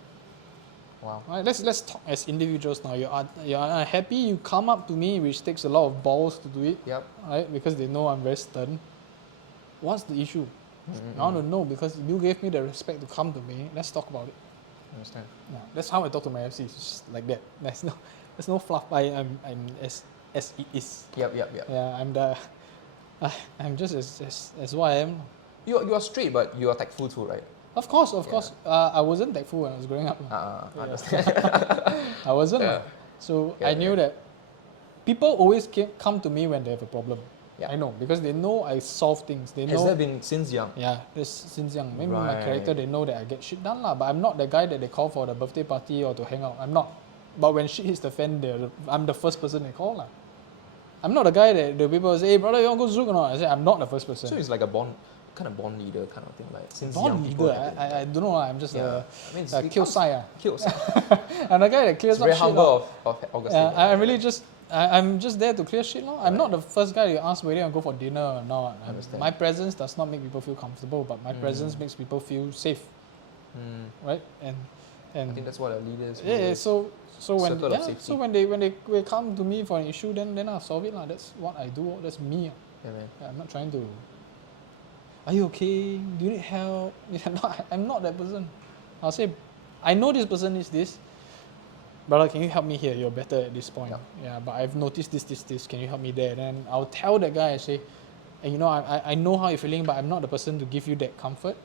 Wow. Right, let's talk as individuals now. You're unhappy, you come up to me, which takes a lot of balls to do it, Yep. right? Because they know I'm very stern. What's the issue? I want to know because you gave me the respect to come to me. Let's talk about it. Understand. Yeah, that's how I talk to my FC. It's just like that. There's no fluff. I'm as it is. Yep. Yeah, I'm just as what I am. You are straight, but you are tactful too, right? Of course. I wasn't tactful when I was growing up. Understand. I wasn't. Yeah. So Yeah, I knew that people always come to me when they have a problem. Yeah. I know because they know I solve things. They Has know. that been since young? Yeah, this since young. Maybe my Right. character, they know that I get shit done lah. But I'm not the guy that they call for the birthday party or to hang out. I'm not. But when shit hits the fan, I'm the first person they call lah. I'm not the guy that the people say, hey brother, you want to go Zouk or not? I say I'm not the first person. So it's like a bond leader kind of thing, like since Born young people. leader. have it. I don't know lah. I'm just Yeah. I mean, it kill comes- sai. Kills. I'm the guy that clears It's up very shit. humble of Augustine. I'm really just I'm just there to clear shit. I'm not the first guy you ask whether you want to go for dinner or not. Understand. My presence does not make people feel comfortable, but my presence makes people feel safe, right? I And think that's what a leader is. yeah, so when Circle of safety. so when they come to me for an issue, then I'll solve it lah. That's what I do. That's me. Yeah, man. I'm not trying to. Are you okay? Do you need help? I'm not that person. I'll say, I know this person needs this. Brother, can you help me here? You're better at this point. Yeah. Yeah, but I've noticed this. Can you help me there? Then I'll tell that guy, I say, hey, I know how you're feeling, but I'm not the person to give you that comfort.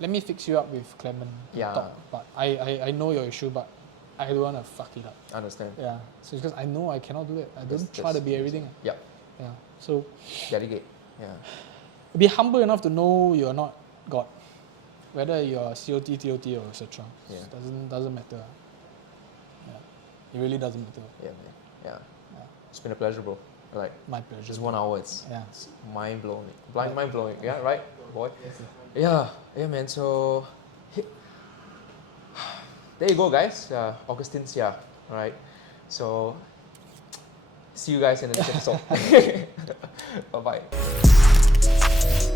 Let me fix you up with Clement. to Yeah. talk. But I know your issue, but I don't want to fuck it up. Understand. Yeah. So because I know I cannot do that. I don't That's- try to be everything. Yep. Yeah. So Delegate. Yeah. be humble enough to know you're not God. Whether you're COT, TOT or etc. Yeah. Doesn't matter. Yeah. It really doesn't matter. Yeah, man. Yeah. Yeah. It's been a pleasure, bro. Like My pleasure. just 1 hour. It's Yeah. mind blowing. Mind blowing. Yeah. Right, boy. Yeah. Yeah, man. So there you go, guys. Augustine Seah. All right. So see you guys in the next episode. Bye bye.